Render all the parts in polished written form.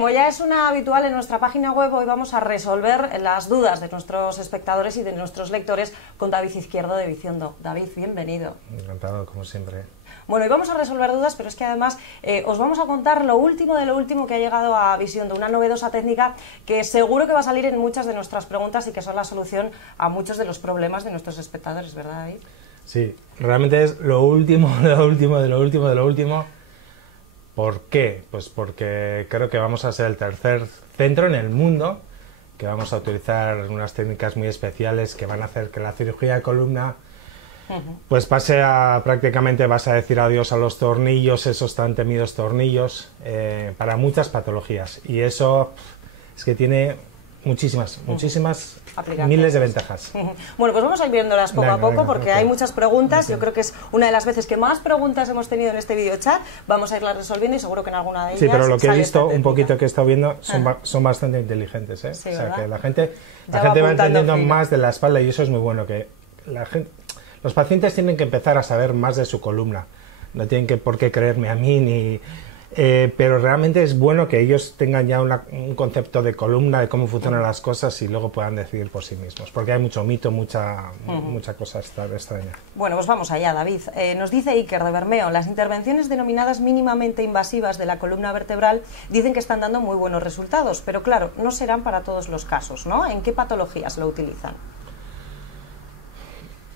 como ya es una habitual en nuestra página web, hoy vamos a resolver las dudas de nuestros espectadores y de nuestros lectores con David Izquierdo de Visiondo. David, bienvenido. Encantado, como siempre. Bueno, y vamos a resolver dudas, pero es que además os vamos a contar lo último de lo último que ha llegado a Visiondo, una novedosa técnica que seguro que va a salir en muchas de nuestras preguntas y que son la solución a muchos de los problemas de nuestros espectadores, ¿verdad, David? Sí, realmente es lo último, de lo último, de lo último, de lo último. ¿Por qué? Pues porque creo que vamos a ser el tercer centro en el mundo que vamos a utilizar unas técnicas muy especiales que van a hacer que la cirugía de columna pues pase a prácticamente, vas a decir adiós a los tornillos, esos tan temidos tornillos, para muchas patologías. Y eso es que tiene muchísimas, miles de ventajas. Bueno, pues vamos a ir viéndolas poco a poco porque hay muchas preguntas. Yo creo que es una de las veces que más preguntas hemos tenido en este videochat. Vamos a irlas resolviendo y seguro que en alguna de ellas. Sí, pero lo que he visto, un poquito que he estado viendo, son bastante inteligentes, ¿eh? Sí, o sea, ¿verdad? que la gente va entendiendo más de la espalda y eso es muy bueno. Que la gente, los pacientes tienen que empezar a saber más de su columna. No tienen por qué creerme a mí ni... pero realmente es bueno que ellos tengan ya un concepto de columna, de cómo funcionan las cosas y luego puedan decidir por sí mismos, porque hay mucho mito, mucha cosa extraña. Bueno, pues vamos allá, David. Nos dice Iker de Bermeo, las intervenciones denominadas mínimamente invasivas de la columna vertebral dicen que están dando muy buenos resultados, pero claro, no serán para todos los casos, ¿no? ¿En qué patologías lo utilizan?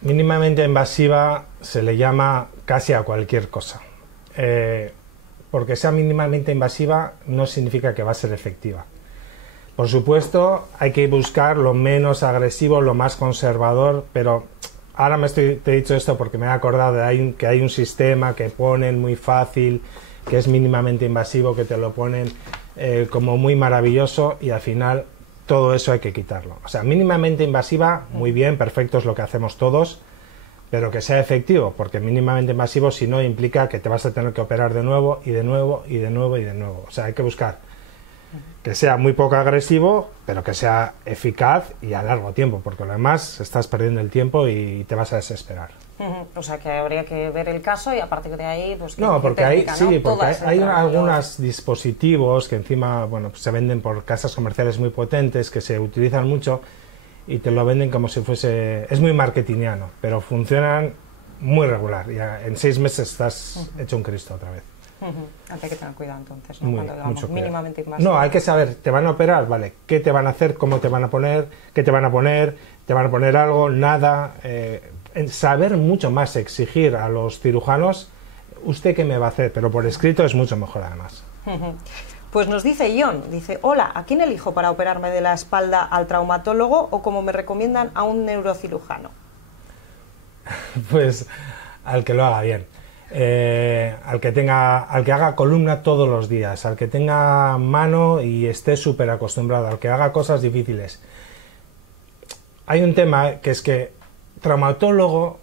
Mínimamente invasiva se le llama casi a cualquier cosa. Porque sea mínimamente invasiva no significa que va a ser efectiva. Por supuesto, hay que buscar lo menos agresivo, lo más conservador, pero ahora te he dicho esto porque me he acordado de que hay un sistema que ponen muy fácil, que es mínimamente invasivo, que te lo ponen como muy maravilloso y al final todo eso hay que quitarlo. O sea, mínimamente invasiva, muy bien, perfecto, es lo que hacemos todos, pero que sea efectivo, porque mínimamente invasivo si no implica que te vas a tener que operar de nuevo y de nuevo y de nuevo y de nuevo. O sea, hay que buscar que sea muy poco agresivo, pero que sea eficaz y a largo tiempo, porque lo demás estás perdiendo el tiempo y te vas a desesperar. O sea, que habría que ver el caso y a partir de ahí... pues no, porque hay, técnica, sí, ¿no? porque hay algunos dispositivos que encima, bueno, pues se venden por casas comerciales muy potentes, que se utilizan mucho y te lo venden como si fuese... Es muy marketingiano, pero funcionan muy regular. Y en 6 meses estás hecho un Cristo otra vez. Hay que tener cuidado entonces, ¿no? Cuando digamos mínimamente invasivo. No, hay que saber, te van a operar, vale, ¿qué te van a hacer? ¿Cómo te van a poner? ¿Qué te van a poner? ¿Te van a poner algo? Nada. Saber mucho más, exigir a los cirujanos, ¿usted qué me va a hacer? Pero por escrito es mucho mejor además. Pues nos dice Ion, dice, hola, ¿a quién elijo para operarme de la espalda? ¿Al traumatólogo o como me recomiendan a un neurocirujano? Pues al que lo haga bien. Al que haga columna todos los días, al que tenga mano y esté súper acostumbrado, al que haga cosas difíciles. Hay un tema que es que traumatólogo,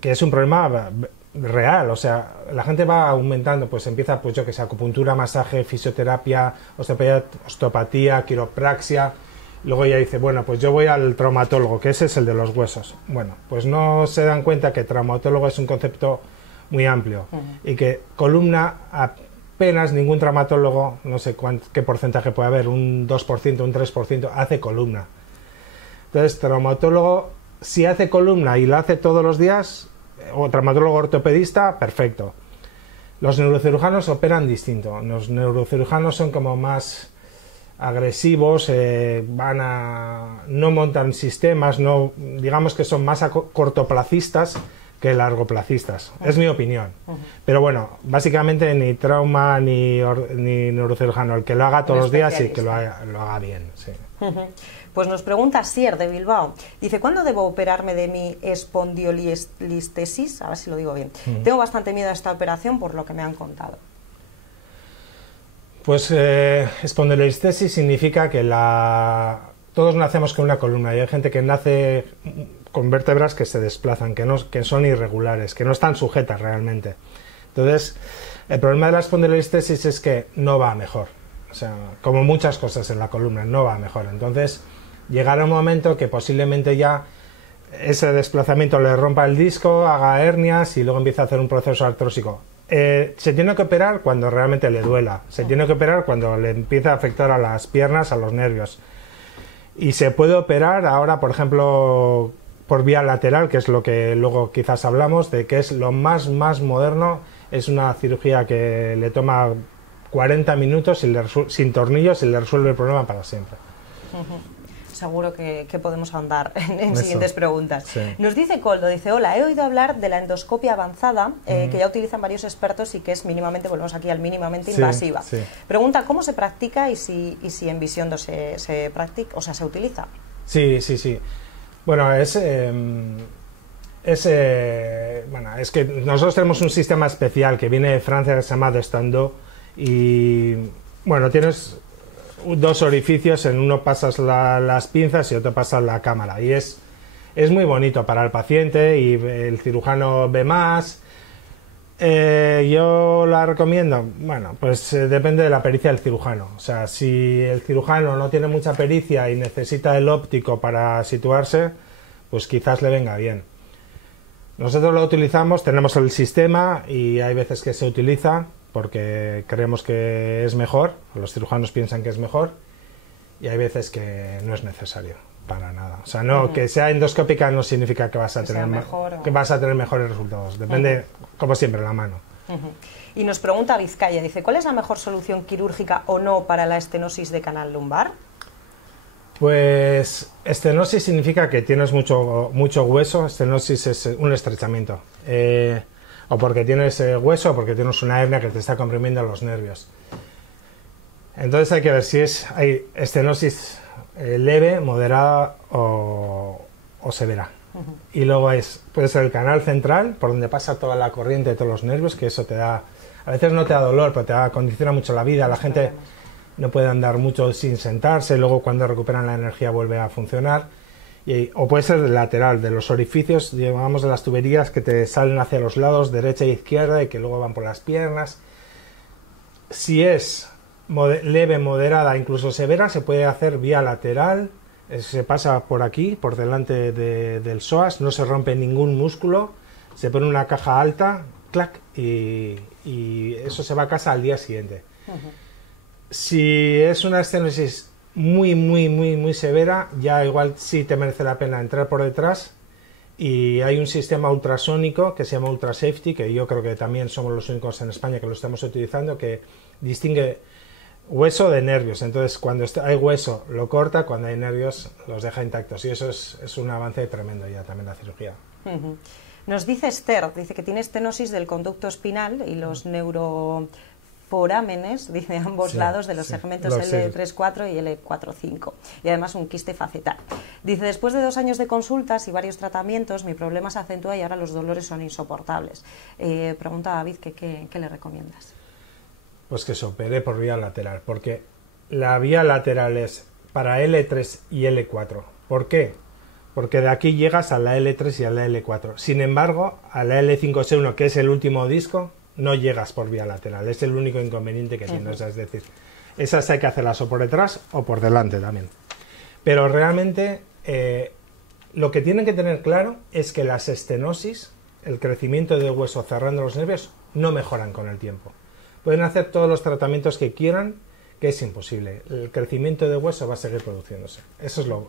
que es un problema real, o sea, la gente va aumentando, pues empieza, pues yo que sé, acupuntura, masaje, fisioterapia, osteopatía, quiropraxia, luego ya dice, bueno, pues yo voy al traumatólogo, que ese es el de los huesos. Bueno, pues no se dan cuenta que traumatólogo es un concepto muy amplio y que columna apenas ningún traumatólogo, no sé qué porcentaje puede haber, un 2%, un 3%, hace columna. Entonces, traumatólogo, si hace columna y la hace todos los días, o traumatólogo ortopedista, perfecto. Los neurocirujanos operan distinto. Los neurocirujanos son como más agresivos, no montan sistemas, no, digamos que son más cortoplacistas que largoplacistas, es mi opinión. Pero bueno, básicamente ni trauma ni neurocirujano, el que lo haga todos los días y que lo haga bien. Sí. Pues nos pregunta Sier de Bilbao, dice, ¿cuándo debo operarme de mi espondilistesis? A ver si lo digo bien. Tengo bastante miedo a esta operación por lo que me han contado. Pues espondilistesis significa que todos nacemos con una columna y hay gente que nace con vértebras que se desplazan, que son irregulares, que no están sujetas realmente. Entonces, el problema de la espondilistesis es que no va mejor. O sea, como muchas cosas en la columna, no va mejor. Entonces, llegará un momento que posiblemente ya ese desplazamiento le rompa el disco, haga hernias y luego empieza a hacer un proceso artrósico. se tiene que operar cuando realmente le duela, se tiene que operar cuando le empieza a afectar a las piernas, a los nervios. Y se puede operar ahora, por ejemplo, por vía lateral, que es lo que luego quizás hablamos, de que es lo más moderno. Es una cirugía que le toma 40 minutos sin tornillos y le resuelve el problema para siempre. Seguro que podemos ahondar en siguientes preguntas. Sí. Nos dice Coldo, dice, hola, he oído hablar de la endoscopia avanzada, que ya utilizan varios expertos y que es mínimamente, volvemos aquí al mínimamente invasiva. Sí. Pregunta, ¿cómo se practica y si en Visiondo se practica, o sea, se utiliza? Sí. Bueno, es que nosotros tenemos un sistema especial que viene de Francia, que se llama Destando, y bueno, tienes dos orificios, en uno pasas las pinzas y otro pasas la cámara, y es muy bonito para el paciente y el cirujano ve más. Yo la recomiendo, bueno, pues depende de la pericia del cirujano. O sea, si el cirujano no tiene mucha pericia y necesita el óptico para situarse, pues quizás le venga bien. Nosotros lo utilizamos, tenemos el sistema y hay veces que se utiliza porque creemos que es mejor, los cirujanos piensan que es mejor, y hay veces que no es necesario para nada. O sea, no, que sea endoscópica no significa que vas a tener mejores resultados. Depende, como siempre, la mano. Y nos pregunta Vizcaya, dice, ¿cuál es la mejor solución quirúrgica o no para la estenosis de canal lumbar? Pues estenosis significa que tienes mucho hueso, estenosis es un estrechamiento. O porque tienes hueso o porque tienes una hernia que te está comprimiendo los nervios. Entonces hay que ver si hay estenosis leve, moderada o severa. Y luego puede ser el canal central, por donde pasa toda la corriente de todos los nervios, que eso te da, a veces no te da dolor, pero condiciona mucho la vida. La gente no puede andar mucho sin sentarse, luego cuando recuperan la energía vuelve a funcionar. O puede ser lateral, de los orificios, digamos, de las tuberías que te salen hacia los lados, derecha e izquierda, y que luego van por las piernas. Si es leve, moderada, incluso severa, se puede hacer vía lateral, se pasa por aquí, por delante del psoas, no se rompe ningún músculo, se pone una caja alta, clac, y eso se va a casa al día siguiente. Si es una estenosis muy severa, ya igual sí te merece la pena entrar por detrás, y hay un sistema ultrasónico que se llama Ultra Safety, que yo creo que también somos los únicos en España que lo estamos utilizando, que distingue hueso de nervios. Entonces cuando hay hueso lo corta, cuando hay nervios los deja intactos, y eso es un avance tremendo ya también la cirugía. Nos dice Esther, dice que tiene estenosis del conducto espinal y los neuroforámenes, dice, ambos lados de los segmentos L3-4 y L4-5, y además un quiste facetal. Dice, después de 2 años de consultas y varios tratamientos, mi problema se acentúa y ahora los dolores son insoportables. Pregunta a David, ¿qué le recomiendas? Pues que se opere por vía lateral, porque la vía lateral es para L3 y L4. ¿Por qué? Porque de aquí llegas a la L3 y a la L4. Sin embargo, a la L5-S1, que es el último disco, no llegas por vía lateral. Es el único inconveniente que tienes. Es decir, esas hay que hacerlas o por detrás o por delante también. Pero realmente lo que tienen que tener claro es que las estenosis, el crecimiento de hueso cerrando los nervios, no mejoran con el tiempo. Pueden hacer todos los tratamientos que quieran, que es imposible. El crecimiento de hueso va a seguir produciéndose. Eso es lo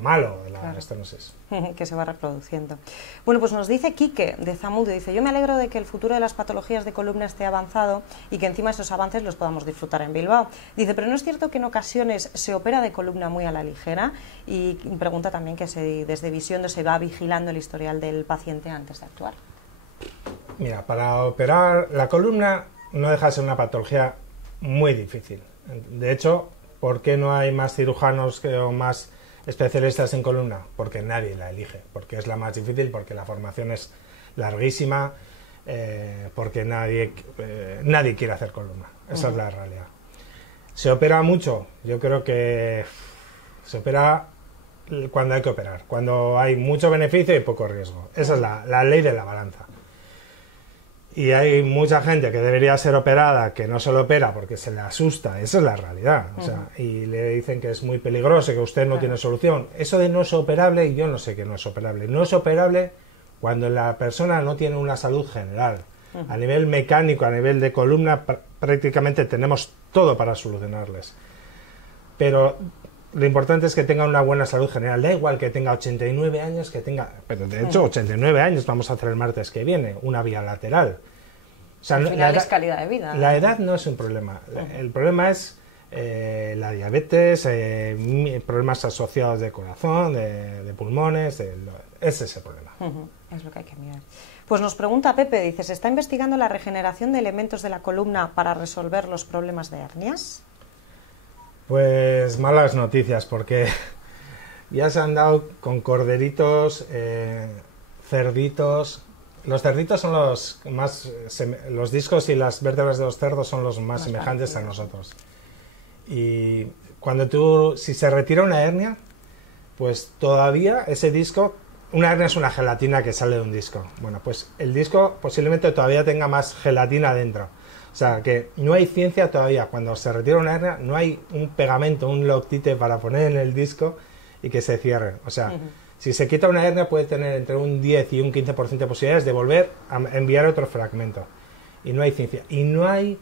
malo de la estenosis. Que se va reproduciendo. Bueno, pues nos dice Quique de Zamudio, dice, yo me alegro de que el futuro de las patologías de columna esté avanzado y que encima esos avances los podamos disfrutar en Bilbao. Dice, pero ¿no es cierto que en ocasiones se opera de columna muy a la ligera? Y pregunta también que desde Visiondo se va vigilando el historial del paciente antes de actuar. Mira, para operar la columna no deja de ser una patología muy difícil. De hecho, ¿por qué no hay más cirujanos o más especialistas en columna? Porque nadie la elige, porque es la más difícil, porque la formación es larguísima, porque nadie quiere hacer columna. Esa es la realidad. ¿Se opera mucho? Yo creo que se opera cuando hay que operar, cuando hay mucho beneficio y poco riesgo. Esa es la ley de la balanza. Y hay mucha gente que debería ser operada que no se lo opera porque se le asusta. Esa es la realidad. O sea, y le dicen que es muy peligroso, que usted no tiene solución. Eso de no es operable, yo no sé que no es operable. No es operable cuando la persona no tiene una salud general. A nivel mecánico, a nivel de columna, prácticamente tenemos todo para solucionarles. Pero lo importante es que tengan una buena salud general. Da igual que tenga 89 años, que tenga... Pero de hecho, 89 años vamos a hacer el martes que viene, una vía lateral. O sea, al final es calidad de vida. La edad no es un problema. El problema es la diabetes, problemas asociados de corazón, de pulmones, ese es el problema. Es lo que hay que mirar. Pues nos pregunta Pepe, dice, ¿se está investigando la regeneración de elementos de la columna para resolver los problemas de hernias? Pues malas noticias, porque ya se han dado con corderitos, cerditos. Los cerditos son los más... los discos y las vértebras de los cerdos son los más semejantes a nosotros. Y si se retira una hernia, pues todavía ese disco... Una hernia es una gelatina que sale de un disco. Bueno, pues el disco posiblemente todavía tenga más gelatina dentro. O sea, que no hay ciencia todavía. Cuando se retira una hernia, no hay un pegamento, un loctite para poner en el disco y que se cierre. O sea, si se quita una hernia puede tener entre un 10 y un 15% de posibilidades de volver a enviar otro fragmento. Y no hay ciencia. Y no hay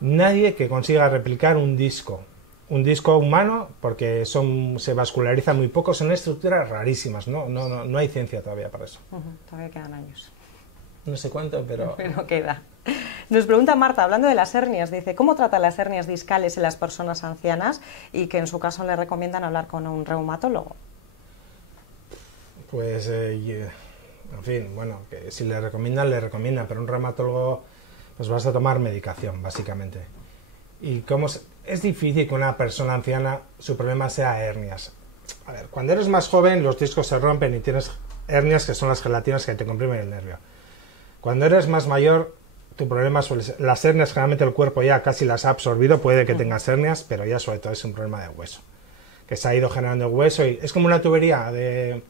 nadie que consiga replicar un disco humano, porque se vasculariza muy poco, son estructuras rarísimas, no hay ciencia todavía para eso. Todavía quedan años. No sé cuánto, pero queda. Nos pregunta Marta, hablando de las hernias, dice, ¿cómo trata las hernias discales en las personas ancianas? Y que en su caso le recomiendan hablar con un reumatólogo. Pues, en fin, bueno, que si le recomiendan, pero un reumatólogo, pues vas a tomar medicación, básicamente. Y es difícil que una persona anciana, su problema sea hernias. A ver, cuando eres más joven, los discos se rompen y tienes hernias, que son las gelatinas que te comprimen el nervio. Cuando eres más mayor, tu problema suele ser... Las hernias, generalmente el cuerpo ya casi las ha absorbido, puede que tengas hernias, pero ya sobre todo es un problema de hueso. Que se ha ido generando el hueso y es como una tubería de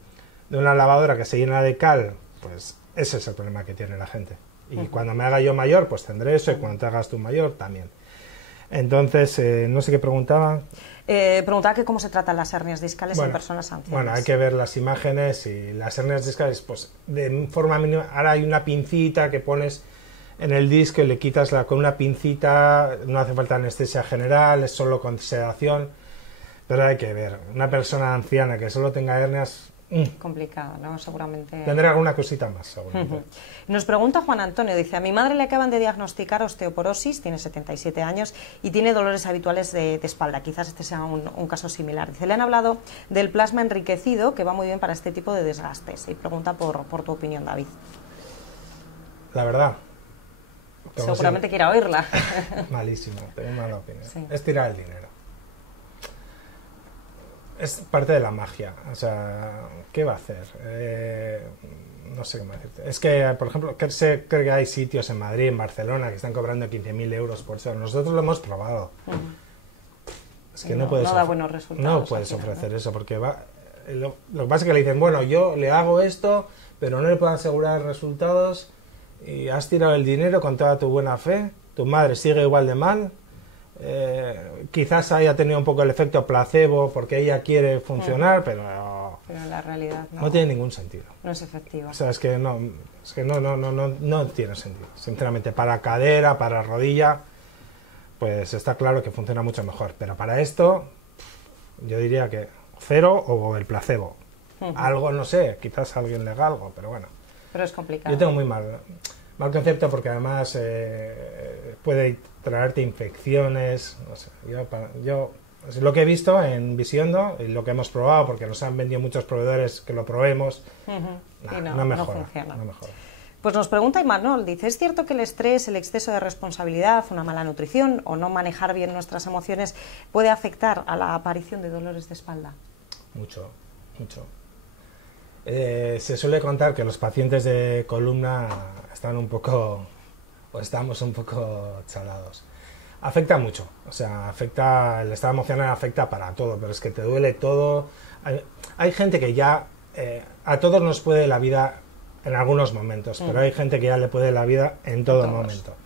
una lavadora que se llena de cal, pues ese es el problema que tiene la gente. Y cuando me haga yo mayor, pues tendré eso, y cuando te hagas tú mayor, también. Entonces, no sé qué preguntaba. Preguntaba que cómo se tratan las hernias discales en personas ancianas. Bueno, hay que ver las imágenes y las hernias discales, pues de forma mínima. Ahora hay una pincita que pones en el disco y le quitas con una pincita, no hace falta anestesia general, es solo con sedación, pero hay que ver. Una persona anciana que solo tenga hernias... complicado, ¿no? Seguramente... Tendrá alguna cosita más, seguramente. Nos pregunta Juan Antonio, dice, a mi madre le acaban de diagnosticar osteoporosis, tiene 77 años y tiene dolores habituales de espalda. Quizás este sea un caso similar. Dice, le han hablado del plasma enriquecido, que va muy bien para este tipo de desgastes. Y pregunta por tu opinión, David. La verdad. Seguramente quiera oírla. Malísimo, tengo mala opinión. Sí. Es tirar el dinero. Es parte de la magia, o sea, ¿qué va a hacer? No sé qué más decirte. Es que, por ejemplo, sé que hay sitios en Madrid, en Barcelona, que están cobrando 15.000 euros por eso. Nosotros lo hemos probado. Es que no puedes, da buenos resultados, no puedes ofrecer eso, porque lo que pasa es que le dicen, bueno, yo le hago esto, pero no le puedo asegurar resultados, y has tirado el dinero con toda tu buena fe, tu madre sigue igual de mal. Quizás haya tenido un poco el efecto placebo porque ella quiere funcionar, pero en la realidad no tiene ningún sentido. No es efectivo. O sea, es que no tiene sentido. Sinceramente, para cadera, para rodilla, pues está claro que funciona mucho mejor. Pero para esto, yo diría que cero o el placebo. Algo, no sé, quizás alguien le haga algo, pero bueno. Pero es complicado. Yo tengo muy mal concepto porque además puede traerte infecciones, no sé, yo es lo que he visto en Visiondo y lo que hemos probado, porque nos han vendido muchos proveedores que lo probemos, no mejora. Pues nos pregunta Imanol, dice, ¿es cierto que el estrés, el exceso de responsabilidad, una mala nutrición o no manejar bien nuestras emociones puede afectar a la aparición de dolores de espalda? Mucho. Se suele contar que los pacientes de columna estamos un poco chalados. Afecta mucho, o sea, el estado emocional afecta para todo, pero es que te duele todo. Hay gente que ya, a todos nos puede la vida en algunos momentos, pero hay gente que ya le puede la vida en todo momento.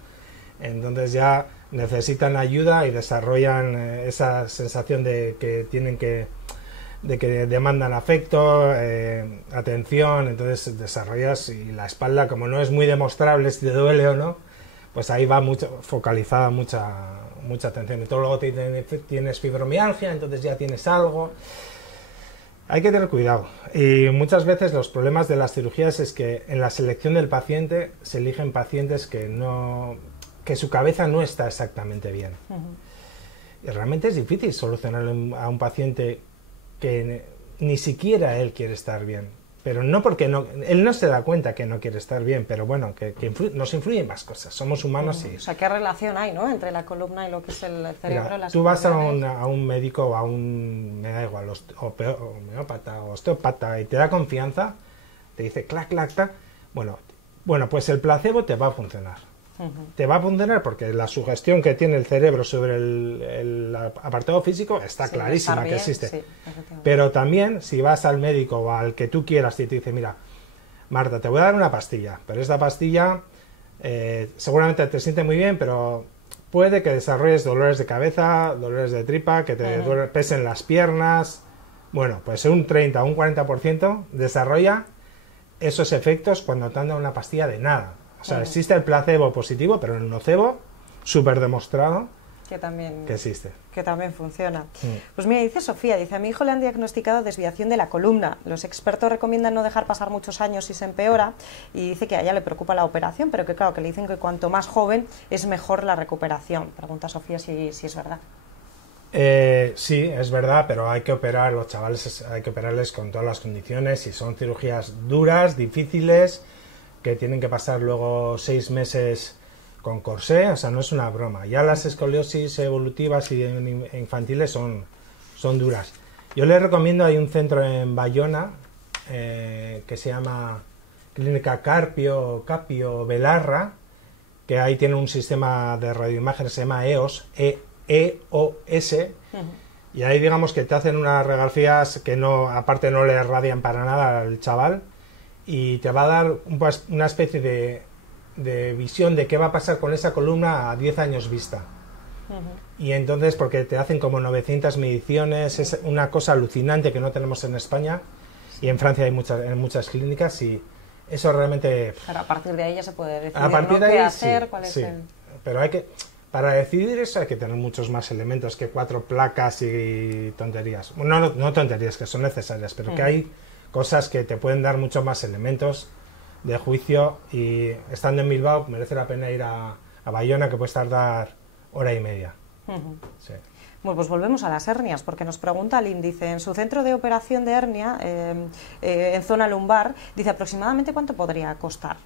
Entonces ya necesitan ayuda y desarrollan esa sensación de que tienen que de que demandan afecto, atención, entonces desarrollas, y la espalda, como no es muy demostrable si te duele o no, pues ahí va focalizada mucha atención. Y todo luego tienes fibromialgia, entonces ya tienes algo. Hay que tener cuidado. Y muchas veces los problemas de las cirugías es que en la selección del paciente se eligen pacientes que su cabeza no está exactamente bien. Y realmente es difícil solucionar a un paciente que ni siquiera él quiere estar bien. Pero no porque él no se da cuenta que no quiere estar bien, pero bueno, que nos influyen más cosas. Somos humanos y... O sea, ¿qué relación hay, no?, entre la columna y lo que es el cerebro? Mira, las tú vas a emociones. un médico o me da igual, homeópata o osteópata, y te da confianza, te dice clac, clac, clac. Bueno, pues el placebo te va a funcionar. Te va a funcionar porque la sugestión que tiene el cerebro sobre el apartado físico está clarísima que existe. Sí, pero también, si vas al médico o al que tú quieras y te dice, mira, Marta, te voy a dar una pastilla, pero esta pastilla seguramente te siente muy bien, pero puede que desarrolles dolores de cabeza, dolores de tripa, que te pesen las piernas. Bueno, pues un 30 o un 40% desarrolla esos efectos cuando te han dado una pastilla de nada. O sea, existe el placebo positivo, pero el nocebo, súper demostrado, que existe. Que también funciona. Pues mira, dice Sofía, a mi hijo le han diagnosticado desviación de la columna. Los expertos recomiendan no dejar pasar muchos años si se empeora, y dice que a ella le preocupa la operación, pero que claro, que le dicen que cuanto más joven es mejor la recuperación. Pregunta Sofía si es verdad. Sí, es verdad, pero hay que operar, los chavales hay que operarles con todas las condiciones, y son cirugías duras, difíciles, que tienen que pasar luego 6 meses con corsé, o sea, no es una broma. Ya las escoliosis evolutivas y infantiles son duras. Yo les recomiendo, hay un centro en Bayona que se llama Clínica Capio Belarra, que ahí tiene un sistema de radioimágenes, se llama EOS, EOS, y ahí digamos que te hacen unas radiografías que aparte no le radian para nada al chaval, y te va a dar una especie de visión de qué va a pasar con esa columna a 10 años vista. Y entonces, porque te hacen como 900 mediciones, es una cosa alucinante que no tenemos en España, y en Francia hay en muchas clínicas, y eso realmente... Pero a partir de ahí ya se puede decidir, a partir de qué ahí, hacer, sí, cuál es sí. el... Pero para decidir eso hay que tener muchos más elementos que 4 placas y tonterías. No tonterías, que son necesarias, pero que hay cosas que te pueden dar muchos más elementos de juicio, y estando en Bilbao merece la pena ir a Bayona, que puedes tardar 1 hora y media. Sí. Bueno, pues volvemos a las hernias, porque nos pregunta Lynn, dice, en su centro de operación de hernia, en zona lumbar, dice, aproximadamente ¿cuánto podría costar?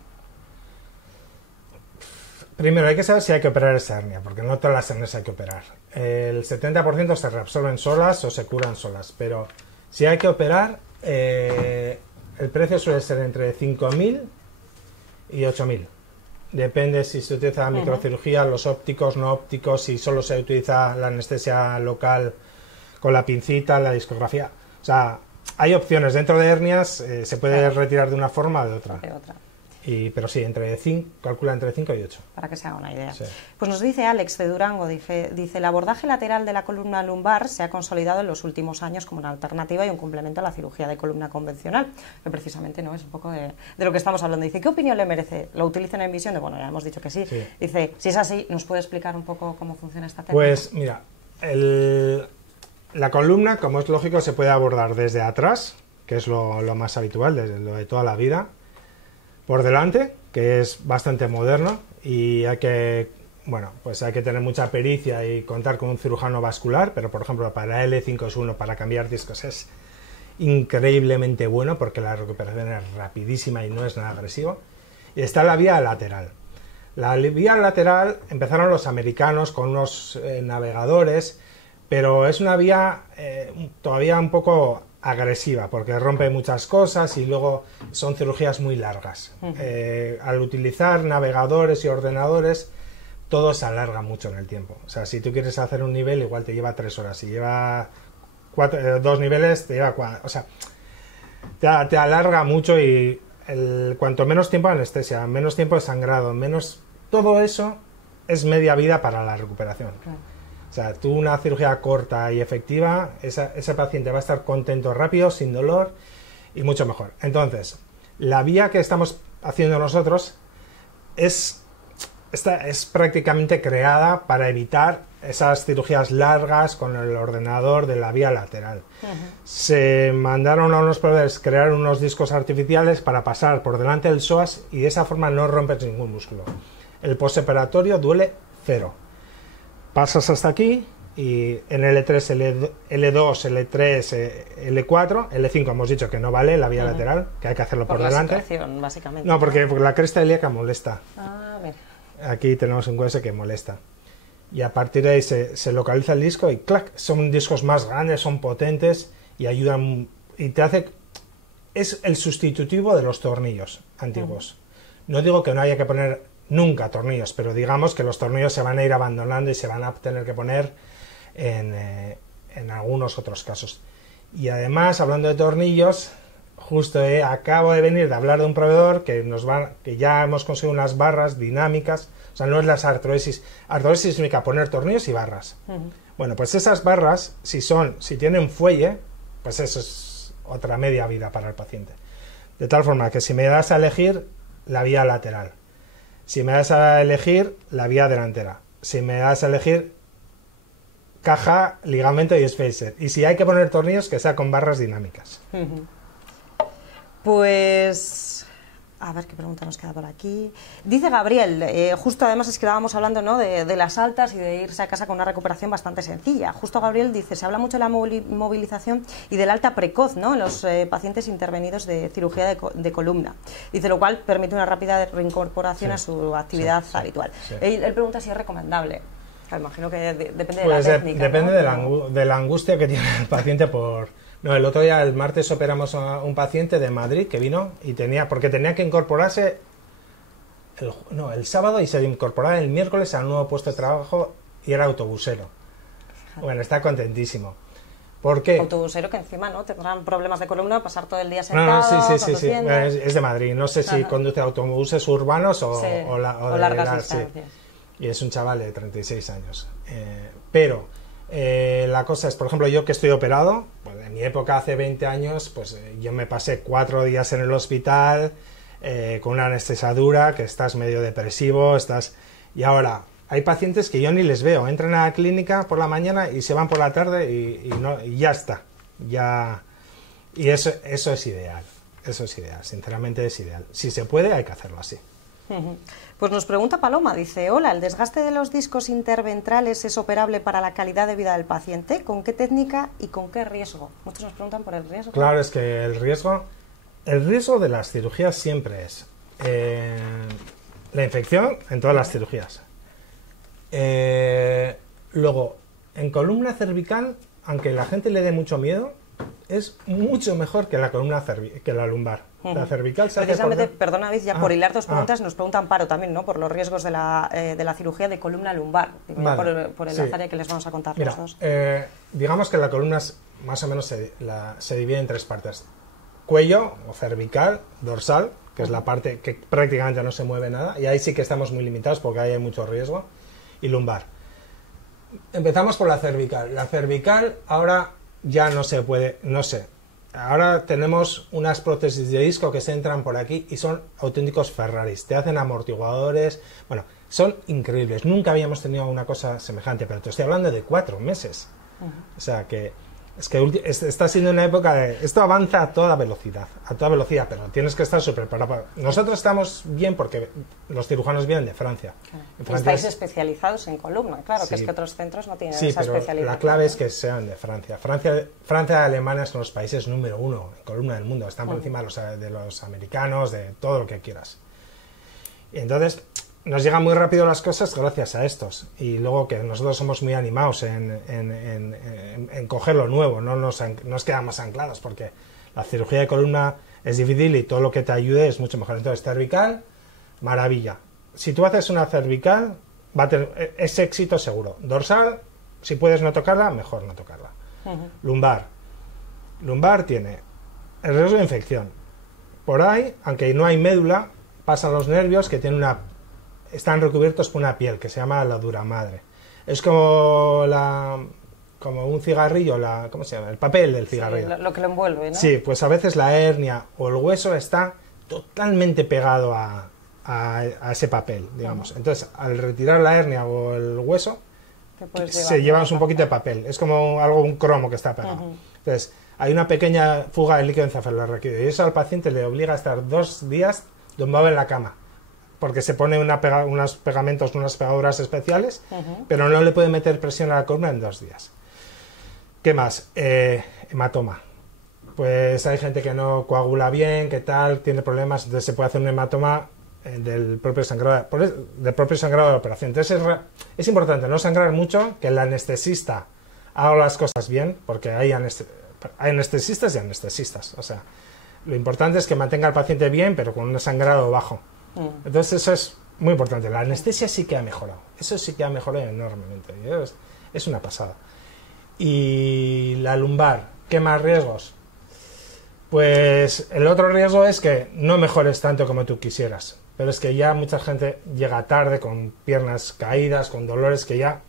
Primero hay que saber si hay que operar esa hernia, porque no todas las hernias hay que operar. El 70% se reabsorben solas o se curan solas, pero si hay que operar, el precio suele ser entre 5.000 y 8.000. Depende si se utiliza la microcirugía, los ópticos, no ópticos, si solo se utiliza la anestesia local con la pincita, la discografía. O sea, hay opciones. Dentro de hernias se puede retirar de una forma o de otra. Pero sí, calcula entre 5 y 8. Para que se haga una idea. Sí. Pues nos dice Alex de Durango, dice, el abordaje lateral de la columna lumbar se ha consolidado en los últimos años como una alternativa y un complemento a la cirugía de columna convencional, que precisamente no es un poco de lo que estamos hablando. Dice, ¿qué opinión le merece? ¿Lo utilizan en visión? Bueno, ya hemos dicho que sí. Dice, si es así, ¿nos puede explicar un poco cómo funciona esta técnica? Pues mira, la columna, como es lógico, se puede abordar desde atrás, que es lo más habitual, desde lo de toda la vida, por delante, que es bastante moderno, y hay que tener mucha pericia y contar con un cirujano vascular, pero por ejemplo para L5S1, para cambiar discos, es increíblemente bueno porque la recuperación es rapidísima y no es nada agresivo. Y está la vía lateral. La vía lateral empezaron los americanos con unos navegadores, pero es una vía todavía un poco agresiva, porque rompe muchas cosas y luego son cirugías muy largas. Al utilizar navegadores y ordenadores, todo se alarga mucho en el tiempo. O sea, si tú quieres hacer un nivel, igual te lleva 3 horas. Si lleva 2 niveles, te lleva 4. O sea, te alarga mucho, y cuanto menos tiempo de anestesia, menos tiempo de sangrado, menos... Todo eso es media vida para la recuperación. O sea, tú una cirugía corta y efectiva, ese paciente va a estar contento rápido, sin dolor y mucho mejor. Entonces, la vía que estamos haciendo nosotros es prácticamente creada para evitar esas cirugías largas con el ordenador de la vía lateral. Se mandaron a unos proveedores crear unos discos artificiales para pasar por delante del psoas y de esa forma no rompes ningún músculo. El postoperatorio duele 0. Pasas hasta aquí y en L3, L2, L3, L4, L5 hemos dicho que no vale la vía lateral, que hay que hacerlo por delante. Básicamente. No, porque la cresta ilíaca molesta. A ver. Aquí tenemos un hueso que molesta. Y a partir de ahí se localiza el disco y ¡clac! Son discos más grandes, son potentes y ayudan. Y te hace. Es el sustitutivo de los tornillos antiguos. No digo que no haya que poner nunca tornillos, pero digamos que los tornillos se van a ir abandonando y se van a tener que poner en algunos otros casos. Y además, hablando de tornillos, justo acabo de venir de hablar de un proveedor que ya hemos conseguido unas barras dinámicas. O sea, no es las artrodesis. Artrodesis significa poner tornillos y barras. Bueno, pues esas barras, si tienen fuelle, pues eso es otra media vida para el paciente. De tal forma que si me das a elegir la vía lateral, si me das a elegir la vía delantera, si me das a elegir caja, ligamento y spacer, y si hay que poner tornillos, que sea con barras dinámicas. Pues a ver qué pregunta nos queda por aquí. Dice Gabriel, justo además es que estábamos hablando, ¿no?, de las altas y de irse a casa con una recuperación bastante sencilla. Justo Gabriel dice, se habla mucho de la movilización y del alta precoz, ¿no?, en los pacientes intervenidos de cirugía de columna. Dice, lo cual permite una rápida reincorporación a su actividad habitual. Él pregunta si es recomendable. Claro, imagino que depende de la técnica. Depende, ¿no?, de la angustia que tiene el paciente por... No, el otro día, el martes, operamos a un paciente de Madrid que vino y porque tenía que incorporarse el sábado y se incorporaba el miércoles al nuevo puesto de trabajo y era autobusero. Bueno, está contentísimo. ¿Por qué? Autobusero que encima, ¿no?, tendrán problemas de columna, pasar todo el día sentado. Sí. Es de Madrid. No sé si conduce autobuses urbanos o largas distancias. Y es un chaval de 36 años. Pero la cosa es, por ejemplo, yo que estoy operado, pues en mi época hace 20 años, pues yo me pasé 4 días en el hospital con una anestesia dura, que estás medio depresivo, y ahora hay pacientes que yo ni les veo, entran a la clínica por la mañana y se van por la tarde y ya está. Y eso es ideal, sinceramente es ideal. Si se puede, hay que hacerlo así. Pues nos pregunta Paloma, dice, hola, ¿el desgaste de los discos interventrales es operable para la calidad de vida del paciente? ¿Con qué técnica y con qué riesgo? Muchos nos preguntan por el riesgo. Claro, es que el riesgo de las cirugías siempre es la infección en todas las cirugías. Luego, en columna cervical, aunque la gente le dé mucho miedo, es mucho mejor que la columna que la lumbar. La cervical se precisamente, perdona, David, ya por hilar dos preguntas, nos pregunta Amparo también, ¿no?, por los riesgos de la cirugía de columna lumbar, vale, por el área que les vamos a contar. Mira, los dos. Digamos que la columna más o menos se divide en 3 partes. Cuello o cervical, dorsal, que es la parte que prácticamente no se mueve nada, y ahí sí que estamos muy limitados porque ahí hay mucho riesgo, y lumbar. Empezamos por la cervical. La cervical ahora ya no se puede, no sé. Ahora tenemos unas prótesis de disco que se entran por aquí y son auténticos Ferraris. Te hacen amortiguadores, bueno, son increíbles. Nunca habíamos tenido una cosa semejante, pero te estoy hablando de 4 meses. O sea que está siendo una época de... Esto avanza a toda velocidad, pero tienes que estar súper preparado. Nosotros estamos bien porque los cirujanos vienen de Francia. Claro. Estáis especializados en columna, claro, sí, que es que otros centros no tienen esa especialidad. Sí, pero la clave es que sean de Francia. Francia y Alemania son los países número 1 en columna del mundo. Están por encima de los americanos, de todo lo que quieras. Y entonces... Nos llegan muy rápido las cosas gracias a estos, y luego que nosotros somos muy animados en coger lo nuevo, no nos quedamos anclados, porque la cirugía de columna es difícil y todo lo que te ayude es mucho mejor. Entonces, cervical, maravilla. Si tú haces una cervical, es éxito seguro. Dorsal, si puedes no tocarla, mejor no tocarla. Lumbar tiene el riesgo de infección. Por ahí, aunque no hay médula, pasan los nervios que tienen están recubiertos por una piel que se llama la dura madre. Es como como un cigarrillo, ¿cómo se llama? El papel del cigarrillo. Sí, lo que lo envuelve, ¿no? Sí, pues a veces la hernia o el hueso está totalmente pegado a ese papel, digamos. Entonces, al retirar la hernia o el hueso, se lleva un poquito de papel. Es como un cromo que está pegado. Entonces, hay una pequeña fuga de líquido encefalorraquídeo y eso al paciente le obliga a estar 2 días tumbado en la cama, porque se pone unos pegamentos, unas pegaduras especiales, pero no le puede meter presión a la columna en 2 días. ¿Qué más? Hematoma. Pues hay gente que no coagula bien, que tal, tiene problemas, entonces se puede hacer un hematoma del propio sangrado de la operación. Entonces es importante no sangrar mucho, que el anestesista haga las cosas bien, porque hay anestesistas y anestesistas. O sea, lo importante es que mantenga al paciente bien, pero con un sangrado bajo. Entonces eso es muy importante. La anestesia sí que ha mejorado. Eso sí que ha mejorado enormemente. Es una pasada. Y la lumbar, ¿qué más riesgos? Pues el otro riesgo es que no mejores tanto como tú quisieras, pero es que ya mucha gente llega tarde con piernas caídas, con dolores que ya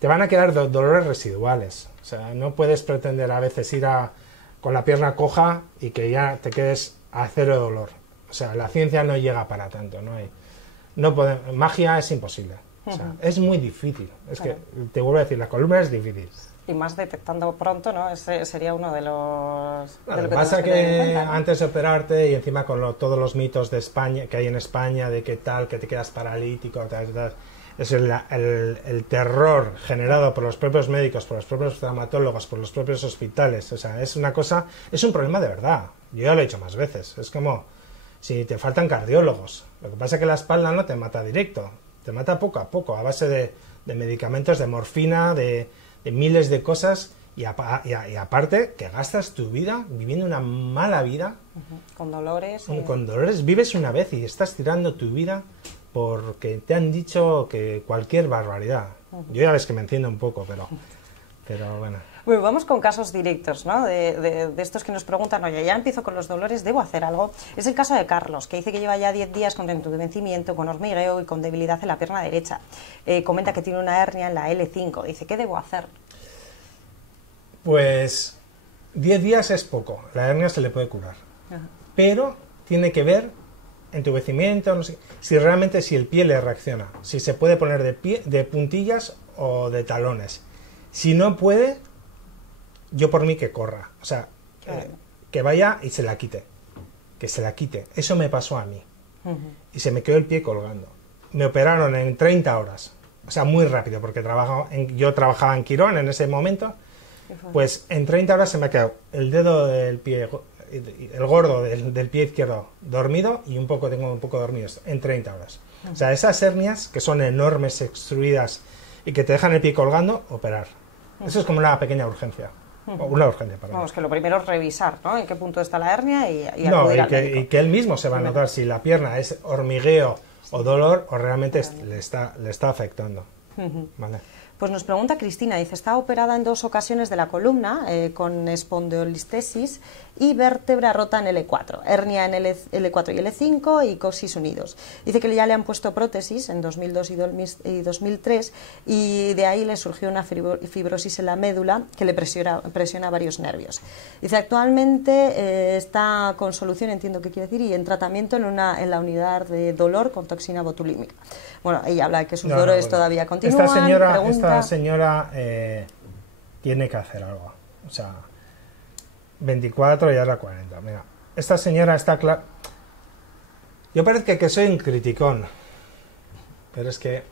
te van a quedar dolores residuales. O sea, no puedes pretender a veces ir con la pierna coja y que ya te quedes a cero dolor. O sea, la ciencia no llega para tanto, magia es imposible. O sea, es muy difícil. Es que, te vuelvo a decir, la columna es difícil. Y más detectando pronto, ¿no? Ese sería uno de los... Lo que pasa es que antes de operarte y encima con todos los mitos de España, que hay en España, de que tal, que te quedas paralítico, tal, es el terror generado por los propios médicos, por los propios traumatólogos, por los propios hospitales. O sea, es un problema de verdad. Yo ya lo he dicho más veces. Es como si te faltan cardiólogos. Lo que pasa es que la espalda no te mata directo, te mata poco a poco, a base de medicamentos, de morfina, de miles de cosas, y aparte que gastas tu vida viviendo una mala vida. Con dolores. Con dolores, vives una vez y estás tirando tu vida porque te han dicho que cualquier barbaridad. Yo ya ves que me enciendo un poco, pero bueno. Bueno, vamos con casos directos, ¿no? De estos que nos preguntan, oye, ya empiezo con los dolores, ¿debo hacer algo? Es el caso de Carlos, que dice que lleva ya 10 días con entumecimiento, con hormigueo y con debilidad en la pierna derecha. Comenta que tiene una hernia en la L5. Dice, ¿qué debo hacer? Pues 10 días es poco. La hernia se le puede curar. Pero tiene que ver entumecimiento, no sé, si el pie le reacciona. Si se puede poner de puntillas o de talones. Si no puede, yo por mí que corra, o sea, que vaya y se la quite, que se la quite. Eso me pasó a mí y se me quedó el pie colgando. Me operaron en 30 horas, o sea, muy rápido, porque yo trabajaba en Quirón en ese momento, pues en 30 horas se me quedó el dedo del pie, el gordo del pie izquierdo dormido y tengo un poco dormido en 30 horas. O sea, esas hernias que son enormes, extruidas y que te dejan el pie colgando, operar. Eso es como una pequeña urgencia. Una urgencia, perdón. Vamos, que lo primero es revisar, ¿no? En qué punto está la hernia y que él mismo se va a notar si la pierna es hormigueo o dolor o realmente le está afectando. ¿Vale? Pues nos pregunta Cristina, dice, está operada en 2 ocasiones de la columna con espondilistesis y vértebra rota en L4, hernia en L4 y L5 y coxis unidos. Dice que ya le han puesto prótesis en 2002 y 2003 y de ahí le surgió una fibrosis en la médula que le presiona varios nervios. Dice, actualmente está con solución, entiendo qué quiere decir, y en tratamiento en la unidad de dolor con toxina botulímica. Bueno, ella habla de que sus dolores todavía continúan. Esta señora tiene que hacer algo. O sea, 24 y ahora 40. Mira, esta señora está clara. Yo parece que soy un criticón, pero es que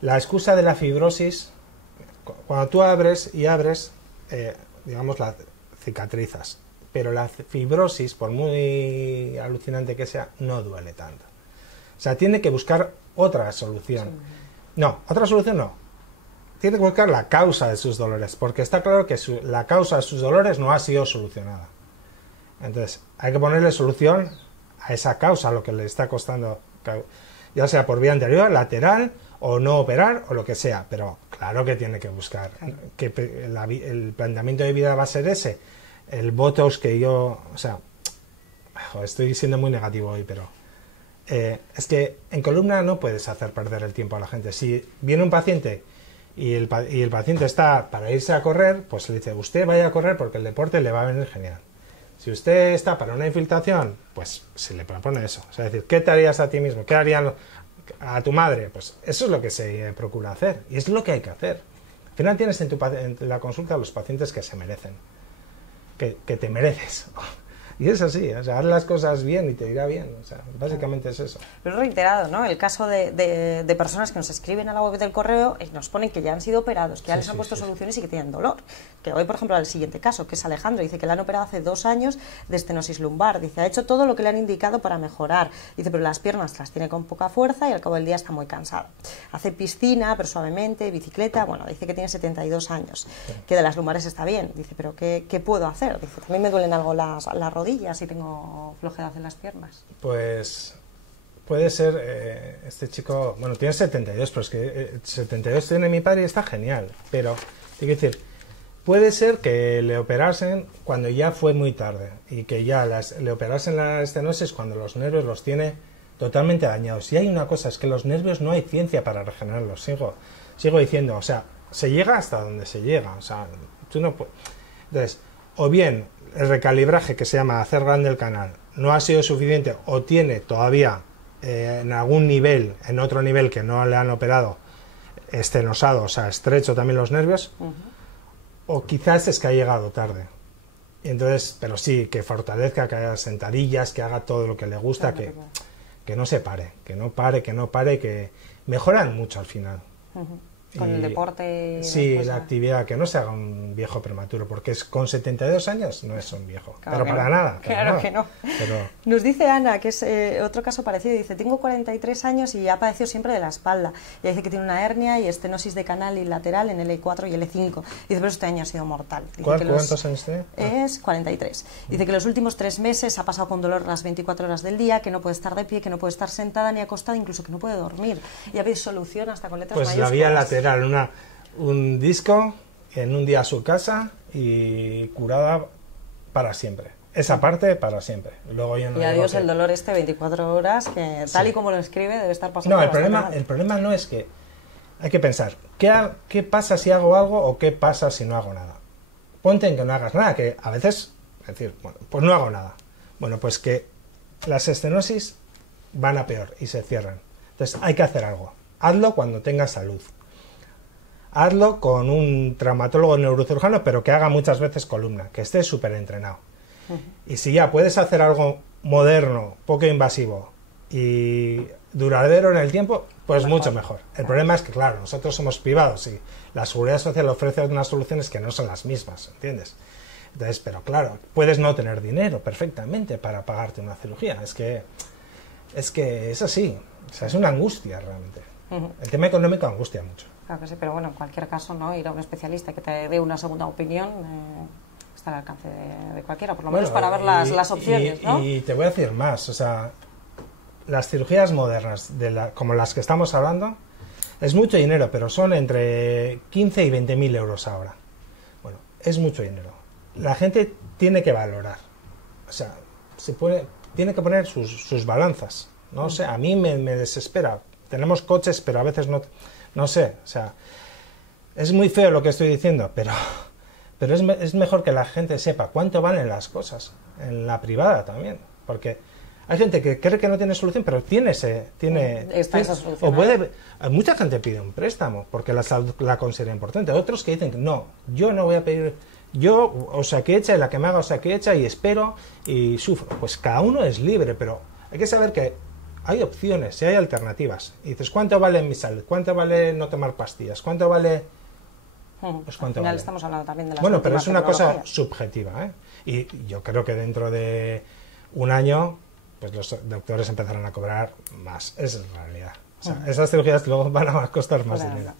la excusa de la fibrosis, cuando tú abres, digamos, la cicatrizas, pero la fibrosis, por muy alucinante que sea, no duele tanto. O sea, tiene que buscar otra solución. No, otra solución no. Tiene que buscar la causa de sus dolores, porque está claro que la causa de sus dolores no ha sido solucionada. Entonces, hay que ponerle solución a esa causa, a lo que le está costando, ya sea por vía anterior, lateral, o no operar, o lo que sea. Pero claro que tiene que buscar, que el planteamiento de vida va a ser ese. El botox que yo, o sea, estoy siendo muy negativo hoy, pero es que en columna no puedes hacer perder el tiempo a la gente. Si viene un paciente y el paciente está para irse a correr, pues le dice, usted vaya a correr porque el deporte le va a venir genial. Si usted está para una infiltración, pues se le propone eso. O sea, decir, ¿qué te harías a ti mismo? ¿Qué harían a tu madre? Pues eso es lo que se procura hacer y es lo que hay que hacer. Al final tienes en la consulta a los pacientes que se merecen, que te mereces. Y es así, o sea, haz las cosas bien y te irá bien, o sea, básicamente es eso. Pero es reiterado, ¿no? El caso de personas que nos escriben a la web del correo y nos ponen que ya han sido operados, que ya les han puesto soluciones y que tienen dolor. Que hoy, por ejemplo, al siguiente caso, que es Alejandro, dice que le han operado hace 2 años de estenosis lumbar, dice, ha hecho todo lo que le han indicado para mejorar, dice, pero las piernas las tiene con poca fuerza y al cabo del día está muy cansado. Hace piscina, pero suavemente, bicicleta, bueno, dice que tiene 72 años, que de las lumbares está bien, dice, pero ¿qué puedo hacer? Dice, también me duelen algo las rodillas y tengo flojedad en las piernas. Pues puede ser, este chico, bueno, tiene 72, pero es que 72 tiene mi padre y está genial, pero, quiero decir, puede ser que le operasen cuando ya fue muy tarde y que ya le operasen la estenosis cuando los nervios los tiene totalmente dañados. Y hay una cosa, es que los nervios no hay ciencia para regenerarlos, sigo diciendo, o sea, se llega hasta donde se llega, o sea, tú no puedes. Entonces, o bien el recalibraje, que se llama hacer grande el canal, no ha sido suficiente o tiene todavía en algún nivel, en otro nivel que no le han operado, estenosado, o sea, estrecho también los nervios, o quizás es que ha llegado tarde. Y entonces, pero sí, que fortalezca, que haga sentadillas, que haga todo lo que le gusta, que no se pare, que no pare, que mejoran mucho al final. Con el deporte. Sí, la actividad, que no se haga un viejo prematuro, porque con 72 años no es un viejo, claro, pero para nada. Claro que no. Pero... Nos dice Ana, que es otro caso parecido, dice, tengo 43 años y ha padecido siempre de la espalda. Y dice que tiene una hernia y estenosis de canal y lateral en el E4 y el E5. Dice, pero este año ha sido mortal. Dice ¿Cuántos años tiene? Es 43. Dice que los últimos 3 meses ha pasado con dolor las 24 horas del día, que no puede estar de pie, que no puede estar sentada ni acostada, incluso que no puede dormir. Y ha pedido solución hasta con letras pues mayúsculas. La vía lateral, un disco en un día a su casa y curada para siempre. Esa parte para siempre. Luego ya no. Y adiós el dolor 24 horas, que tal y como lo escribe debe estar pasando. No, el problema no es que... Hay que pensar, ¿qué pasa si hago algo o qué pasa si no hago nada? Ponte en que no hagas nada, que a veces... Es decir, bueno, pues no hago nada. Bueno, pues que las estenosis van a peor y se cierran. Entonces hay que hacer algo. Hazlo cuando tengas salud. Hazlo con un traumatólogo neurocirujano, pero que haga muchas veces columna, que esté súper entrenado. Y si ya puedes hacer algo moderno, poco invasivo y duradero en el tiempo, pues mucho mejor. El problema es que, claro, nosotros somos privados y la Seguridad Social ofrece unas soluciones que no son las mismas, ¿entiendes? Entonces, pero claro, puedes no tener dinero perfectamente para pagarte una cirugía. Es que es así. O sea, es una angustia realmente. El tema económico angustia mucho. Claro que sí, pero bueno, en cualquier caso, ¿no? Ir a un especialista que te dé una segunda opinión está al alcance de cualquiera, por lo menos para ver las opciones, ¿no? Y te voy a decir más, o sea, las cirugías modernas, como las que estamos hablando, es mucho dinero, pero son entre 15 y 20.000 euros ahora. Bueno, es mucho dinero. La gente tiene que valorar, o sea, tiene que poner sus balanzas, ¿no? O sea, a mí me desespera. Tenemos coches, pero a veces no sé, o sea, es muy feo lo que estoy diciendo, pero es mejor que la gente sepa cuánto valen las cosas, en la privada también, porque hay gente que cree que no tiene solución, pero tiene esa solución. Mucha gente pide un préstamo porque la considera importante, otros que dicen que no, yo no voy a pedir, yo Osakidecha y la que me haga Osakidecha y espero y sufro. Pues cada uno es libre, pero hay que saber que hay opciones y hay alternativas. Y dices, ¿cuánto vale mi salud? ¿Cuánto vale no tomar pastillas? ¿Cuánto vale...? Pues ¿cuánto Al final vale? estamos hablando también de las Bueno, pero es una cosa tecnologías subjetiva, ¿eh? Y yo creo que dentro de un año pues los doctores empezarán a cobrar más. Esa es la realidad. O sea, esas cirugías luego van a costar más dinero.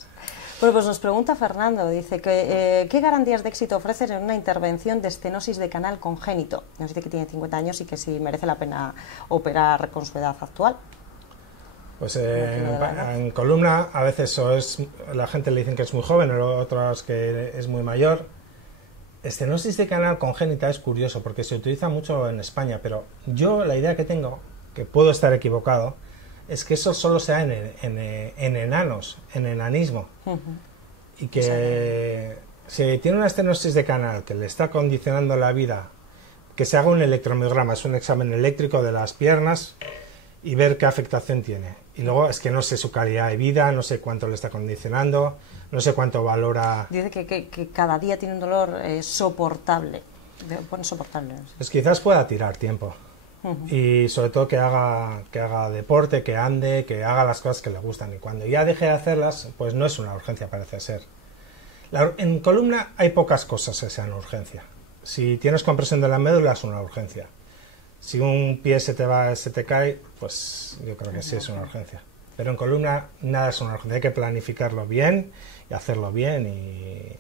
Bueno, pues nos pregunta Fernando, dice que ¿qué garantías de éxito ofrecen en una intervención de estenosis de canal congénito? Nos dice que tiene 50 años y que si merece la pena operar con su edad actual. Pues en columna a veces la gente le dicen que es muy joven, otros que es muy mayor. Estenosis de canal congénita es curioso porque se utiliza mucho en España, pero yo la idea que tengo, que puedo estar equivocado, es que eso solo se da en enanos, en enanismo. y que si tiene una estenosis de canal que le está condicionando la vida, que se haga un electromiograma, es un examen eléctrico de las piernas y ver qué afectación tiene. Y luego es que no sé su calidad de vida, no sé cuánto le está condicionando, no sé cuánto valora. Dice que cada día tiene un dolor soportable. Bueno, soportable. Pues quizás pueda tirar tiempo. Y sobre todo que haga deporte, que ande, que haga las cosas que le gustan. Y cuando ya deje de hacerlas, pues no es una urgencia, parece ser. En columna hay pocas cosas que sean urgencia. Si tienes compresión de la médula es una urgencia. Si un pie se te cae, pues yo creo que sí es una urgencia. Pero en columna nada es una urgencia. Hay que planificarlo bien y hacerlo bien. Y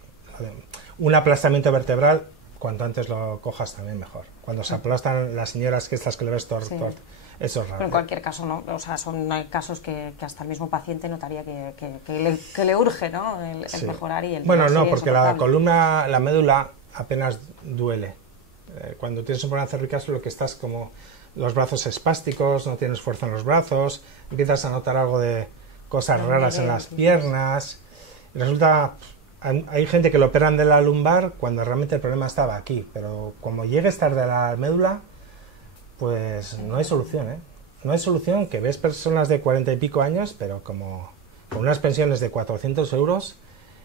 un aplastamiento vertebral, cuanto antes lo cojas también mejor. Cuando se aplastan las señoras, que estas que le ves eso es raro. Pero en cualquier caso, ¿no? O sea, son casos que hasta el mismo paciente notaría que le urge, ¿no? El mejorar y el... Bueno, no, porque la columna, la médula apenas duele. Cuando tienes un problema cervical, lo que estás como los brazos espásticos, no tienes fuerza en los brazos, empiezas a notar algo de cosas raras en las piernas. Y resulta... Hay gente que lo operan de la lumbar cuando realmente el problema estaba aquí, pero como llegues tarde a la médula, pues no hay solución, ¿eh? No hay solución, que ves personas de 40 y pico años, pero como con unas pensiones de 400 euros,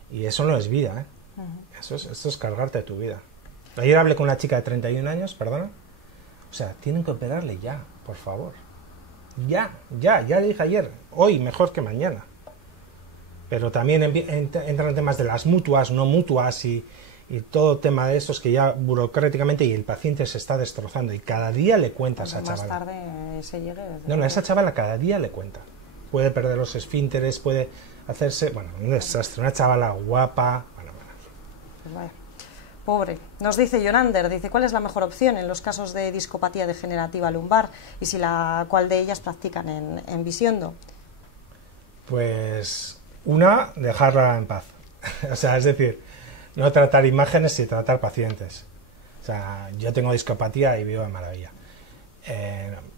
y eso no es vida, ¿eh? Eso es cargarte tu vida. Ayer hablé con una chica de 31 años, perdona. O sea, tienen que operarle ya, por favor. Ya le dije ayer, hoy mejor que mañana. Pero también entran temas de las mutuas, no mutuas y todo tema de esos que ya burocráticamente y el paciente se está destrozando y cada día le cuenta a esa chavala. Más tarde se llegue... No, esa chavala cada día le cuenta. Puede perder los esfínteres, puede hacerse... Bueno, un desastre, una chavala guapa... Bueno. Pues vaya. Pobre. Nos dice Jonander, dice, ¿cuál es la mejor opción en los casos de discopatía degenerativa lumbar y cuál de ellas practican en Visiondo? Pues... Una, dejarla en paz. O sea, es decir, no tratar imágenes y tratar pacientes. O sea, yo tengo discopatía y vivo de maravilla.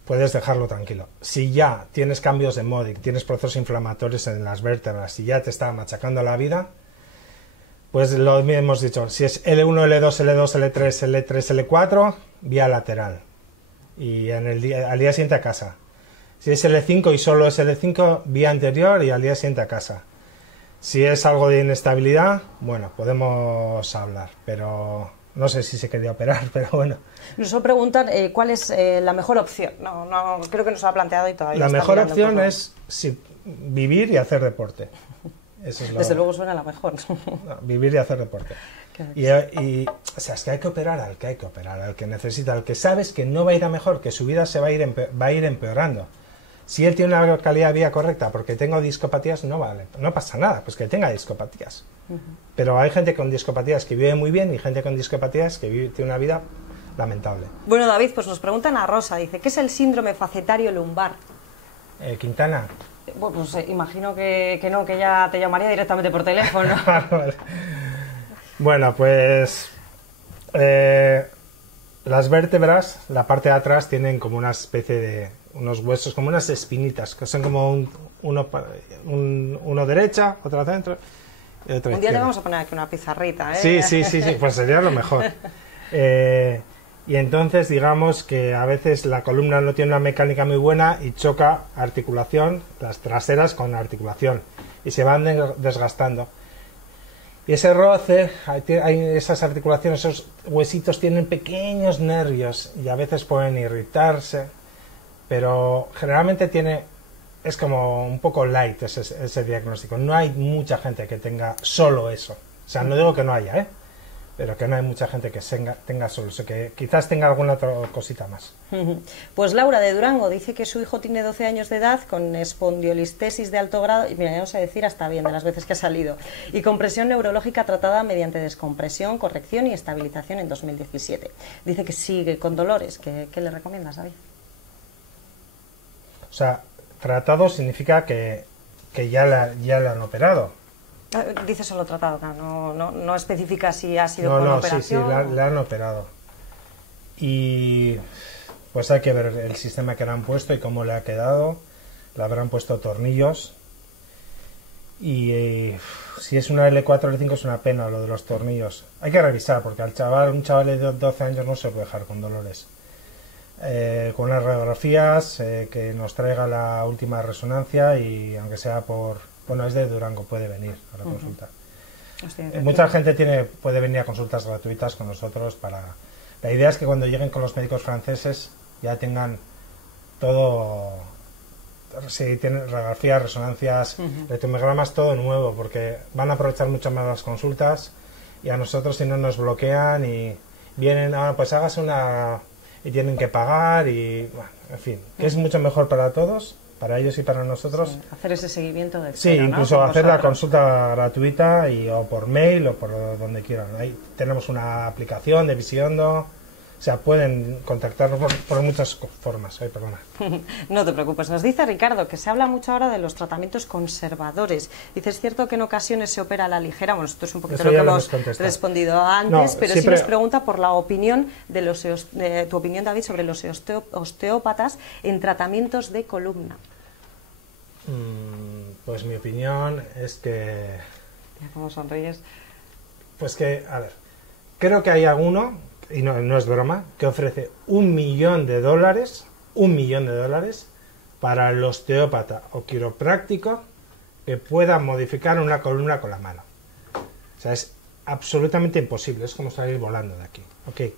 Puedes dejarlo tranquilo. Si ya tienes cambios de Modic, tienes procesos inflamatorios en las vértebras y ya te está machacando la vida, pues lo hemos dicho, si es L1, L2, L2, L3, L3, L4, vía lateral. Y al día siguiente a casa. Si es L5 y solo es L5, vía anterior y al día siguiente a casa. Si es algo de inestabilidad, bueno, podemos hablar, pero no sé si se quería operar, pero bueno. Nos preguntan cuál es la mejor opción. No, creo que nos lo ha planteado y todavía. La mejor opción es vivir y hacer deporte. Eso es Desde luego suena la mejor. No, vivir y hacer deporte. O sea, es que hay que operar al que hay que operar, al que necesita, al que sabes que no va a ir a mejor, que su vida se va a ir empeorando. Si él tiene una calidad de vida correcta porque tengo discopatías, no vale, no pasa nada, pues que tenga discopatías. Pero hay gente con discopatías que vive muy bien y gente con discopatías que tiene una vida lamentable. Bueno, David, pues nos preguntan a Rosa, dice, ¿qué es el síndrome facetario lumbar? Quintana. Bueno, pues imagino que no, que ya te llamaría directamente por teléfono. Vale. Bueno, pues las vértebras, la parte de atrás, tienen como una especie de unos huesos, como unas espinitas, que son como uno derecha, otro centro y otro izquierda. Un día te vamos a poner aquí una pizarrita, ¿eh? Sí, pues sería lo mejor. Y entonces digamos que a veces la columna no tiene una mecánica muy buena y choca articulación, las traseras con articulación, y se van desgastando. Y ese roce, esas articulaciones, esos huesitos tienen pequeños nervios y a veces pueden irritarse, pero generalmente es como un poco light ese diagnóstico. No hay mucha gente que tenga solo eso. O sea, no digo que no haya, pero que no hay mucha gente que tenga solo eso, que quizás tenga alguna otra cosita más. Pues Laura de Durango dice que su hijo tiene 12 años de edad con espondilolistesis de alto grado, y mira, ya no sé decir hasta bien de las veces que ha salido, y compresión neurológica tratada mediante descompresión, corrección y estabilización en 2017. Dice que sigue con dolores. ¿Qué le recomiendas, David? O sea, tratado significa que ya le han operado. Dice solo tratado, no especifica si ha sido con operación. Sí, le han operado. Y pues hay que ver el sistema que le han puesto y cómo le ha quedado. Le habrán puesto tornillos. Y si es una L4 o L5 es una pena lo de los tornillos. Hay que revisar porque un chaval de 12 años no se puede dejar con dolores. Con las radiografías, que nos traiga la última resonancia y aunque sea bueno, es de Durango, puede venir a la consulta. Hostia, Mucha gente puede venir a consultas gratuitas con nosotros La idea es que cuando lleguen con los médicos franceses ya tengan todo, si tienen radiografías, resonancias, electromegramas, todo nuevo, porque van a aprovechar mucho más las consultas y a nosotros si no nos bloquean y vienen, pues hágase una... y tienen que pagar y, bueno, en fin, que es mucho mejor para todos, para ellos y para nosotros. Sí, hacer ese seguimiento del Sí, incluso hacer la consulta gratuita o por mail o por donde quieran. Ahí tenemos una aplicación de Visiondo, o sea, pueden contactarnos por muchas formas. Ay, perdona. No te preocupes. Nos dice Ricardo que se habla mucho ahora de los tratamientos conservadores. Dice, es cierto que en ocasiones se opera a la ligera. Bueno, esto es un poquito lo que hemos respondido antes, no, pero siempre... sí nos pregunta por la opinión de tu opinión, David, sobre los osteópatas en tratamientos de columna. Pues mi opinión es que... Ya como sonríes. Pues que, a ver, creo que hay alguno, y no es broma, que ofrece $1 millón, $1 millón para el osteópata o quiropráctico que pueda modificar una columna con la mano. O sea, es absolutamente imposible, es como salir volando de aquí. ¿Okay?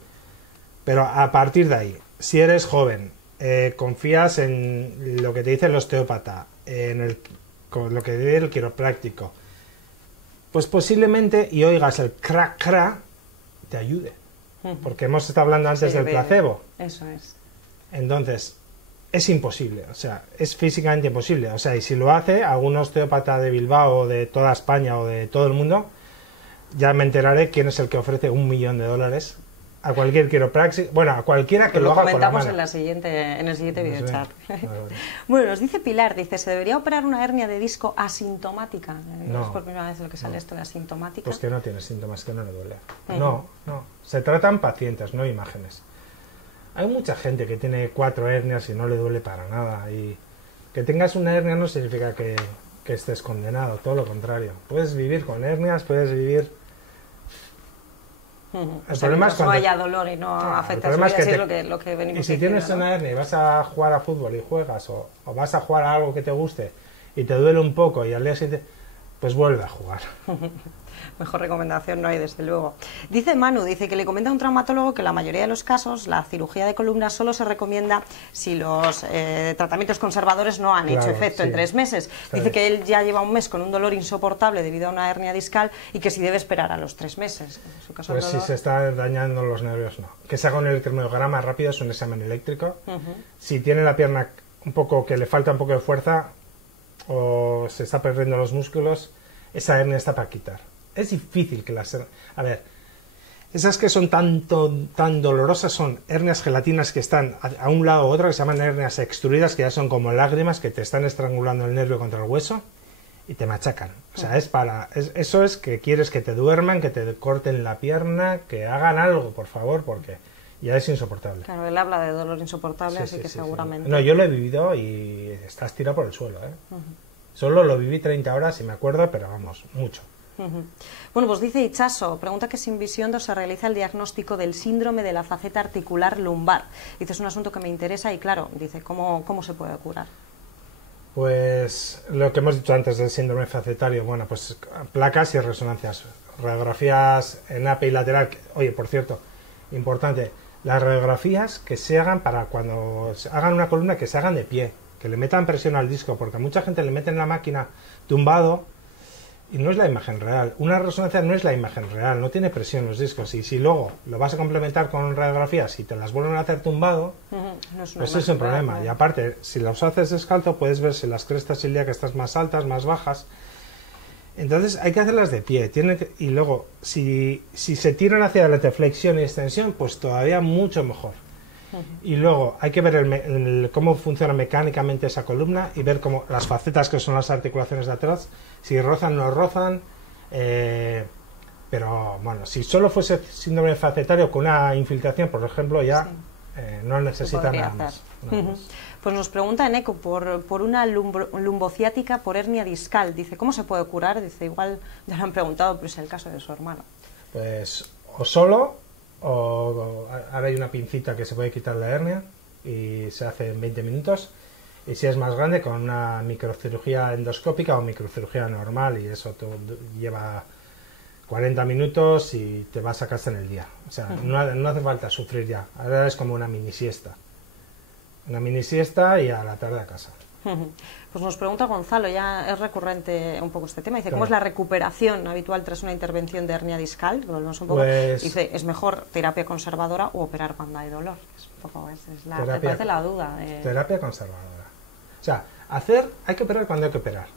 Pero a partir de ahí, si eres joven, confías en lo que te dice el osteópata, con lo que te dice el quiropráctico, pues posiblemente, y oigas el crack, te ayude. Porque hemos estado hablando antes del placebo. Eso es. Entonces, es imposible, o sea, es físicamente imposible. O sea, y si lo hace algún osteópata de Bilbao, o de toda España, o de todo el mundo, ya me enteraré quién es el que ofrece $1 millón a cualquier quiropraxis, bueno, a cualquiera que lo haga con la mano. Lo comentamos en el siguiente videochat. Bueno, nos dice Pilar, dice, ¿se debería operar una hernia de disco asintomática? No. Es por primera vez lo que sale esto de asintomática. Pues que no tiene síntomas, que no le duele. No. Se tratan pacientes, no imágenes. Hay mucha gente que tiene 4 hernias y no le duele para nada. Y que tengas una hernia no significa que estés condenado, todo lo contrario. Puedes vivir con hernias, puedes vivir... El problema es cuando no haya dolor y no afecta a su vida, así es lo que venimos diciendo. Y si tienes una hernia y vas a jugar a fútbol y juegas, o vas a jugar a algo que te guste y te duele un poco y al día siguiente, pues vuelve a jugar. Mejor recomendación no hay, desde luego. Dice Manu, dice que le comenta a un traumatólogo que en la mayoría de los casos la cirugía de columna solo se recomienda si los tratamientos conservadores no han hecho efecto en 3 meses. Dice que él ya lleva un mes con un dolor insoportable debido a una hernia discal y que si debe esperar a los 3 meses. En su caso, pues si se está dañando los nervios, no. Que se haga un electromiograma rápido, es un examen eléctrico. Si tiene la pierna un poco, que le falta un poco de fuerza o se está perdiendo los músculos, esa hernia está para quitar. Es difícil que las... A ver, esas que son tan dolorosas son hernias gelatinas que están a un lado u otro, que se llaman hernias extruidas, que ya son como lágrimas que te están estrangulando el nervio contra el hueso y te machacan. O sea, eso es que quieres que te duerman, que te corten la pierna, que hagan algo, por favor, porque ya es insoportable. Claro, él habla de dolor insoportable, así que seguramente... Sí. No, yo lo he vivido y estás tirado por el suelo, ¿eh? Solo lo viví 30 horas y me acuerdo, pero vamos, mucho. Bueno, pues dice Ichaso, pregunta que si en Visiondo se realiza el diagnóstico del síndrome de la faceta articular lumbar. Dice, es un asunto que me interesa y claro, dice, ¿cómo se puede curar? Pues lo que hemos dicho antes del síndrome facetario, bueno, pues placas y resonancias, radiografías en API lateral. Oye, por cierto, importante, las radiografías que se hagan para cuando se hagan una columna, que se hagan de pie, que le metan presión al disco, porque a mucha gente le meten la máquina tumbado y no es la imagen real. Una resonancia no es la imagen real, no tiene presión los discos. Y si luego lo vas a complementar con radiografías y te las vuelven a hacer tumbado, pues es un problema. Y aparte, si los haces descalzo, puedes ver si las crestas ilíacas están más altas, más bajas. Entonces hay que hacerlas de pie. Y luego, si se tiran hacia adelante flexión y extensión, pues todavía mucho mejor. Y luego hay que ver cómo funciona mecánicamente esa columna y ver cómo las facetas, que son las articulaciones de atrás, si rozan o no rozan. Pero bueno, si solo fuese síndrome facetario con una infiltración, por ejemplo, ya no necesita nada más. Pues nos pregunta Eneco por una lumbociática por hernia discal. Dice, ¿cómo se puede curar? Dice, igual ya lo han preguntado, pero es el caso de su hermano. Pues o solo, o ahora hay una pincita que se puede quitar la hernia y se hace en 20 minutos. Y si es más grande, con una microcirugía endoscópica o microcirugía normal, y eso lleva 40 minutos y te vas a casa en el día. O sea, no hace falta sufrir ya. Ahora es como una mini siesta. Una mini siesta y a la tarde a casa. Pues nos pregunta Gonzalo, ya es recurrente un poco este tema, dice, Claro. ¿cómo es la recuperación habitual tras una intervención de hernia discal? Volvemos un poco. Pues, dice, ¿es mejor terapia conservadora o operar cuando hay dolor? Es un poco, me parece la duda. Terapia conservadora. O sea, hay que operar cuando hay que operar.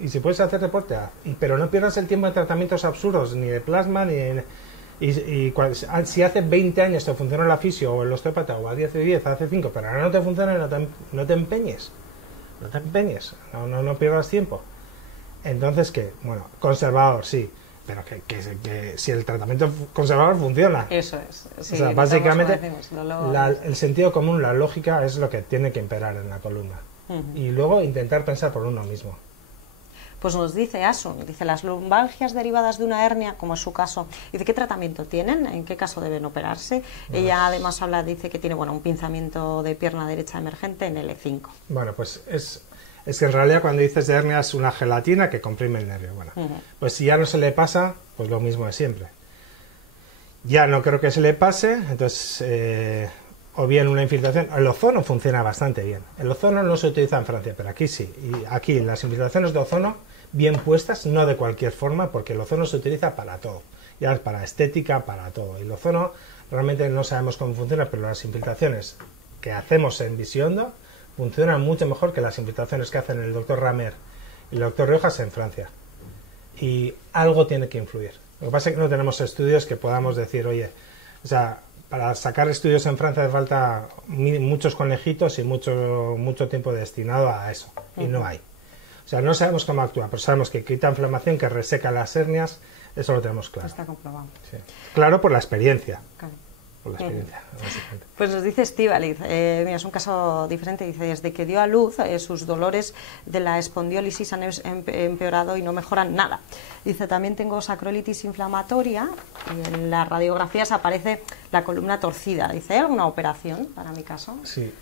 Y si puedes hacer deporte, haz. Pero no pierdas el tiempo en tratamientos absurdos, ni de plasma, ni en... si hace 20 años te funcionó la fisio o el osteópata, o a 10 de 10, hace 5, pero ahora no te funciona, no te empeñes. No te empeñes, no pierdas tiempo. Entonces, ¿qué? Bueno, conservador, sí, pero que si el tratamiento conservador funciona. Eso es. Sí, o sea, básicamente, decimos, el sentido común, la lógica es lo que tiene que imperar en la columna. Y luego intentar pensar por uno mismo. Pues nos dice Asun, dice, las lumbalgias derivadas de una hernia, como es su caso, dice, ¿qué tratamiento tienen? ¿En qué caso deben operarse? Ella además dice que tiene un pinzamiento de pierna derecha emergente en L5. Bueno, pues es que en realidad cuando dices de hernia es una gelatina que comprime el nervio. Bueno, pues si ya no se le pasa, pues lo mismo de siempre. Ya no creo que se le pase, entonces... o bien una infiltración. El ozono funciona bastante bien. El ozono no se utiliza en Francia, pero aquí sí. Y aquí las infiltraciones de ozono bien puestas, no de cualquier forma, porque el ozono se utiliza para todo. Ya para estética, para todo. Y el ozono realmente no sabemos cómo funciona, pero las infiltraciones que hacemos en Visiondo funcionan mucho mejor que las infiltraciones que hacen el doctor Ramer y el doctor Riojas en Francia. Y algo tiene que influir. Lo que pasa es que no tenemos estudios que podamos decir, oye, o sea, para sacar estudios en Francia hace falta muchos conejitos y mucho tiempo destinado a eso. Y no hay. O sea, no sabemos cómo actúa, pero sabemos que quita inflamación, que reseca las hernias, eso lo tenemos claro. Está comprobado. Sí. Claro, por la experiencia. Claro. Por la experiencia, básicamente. Pues nos dice Estíbaliz, mira, es un caso diferente, dice, desde que dio a luz sus dolores de la espondiólisis han empeorado y no mejoran nada. Dice, también tengo sacroilitis inflamatoria y en las radiografías aparece la columna torcida. Dice, ¿hay alguna operación para mi caso? Sí.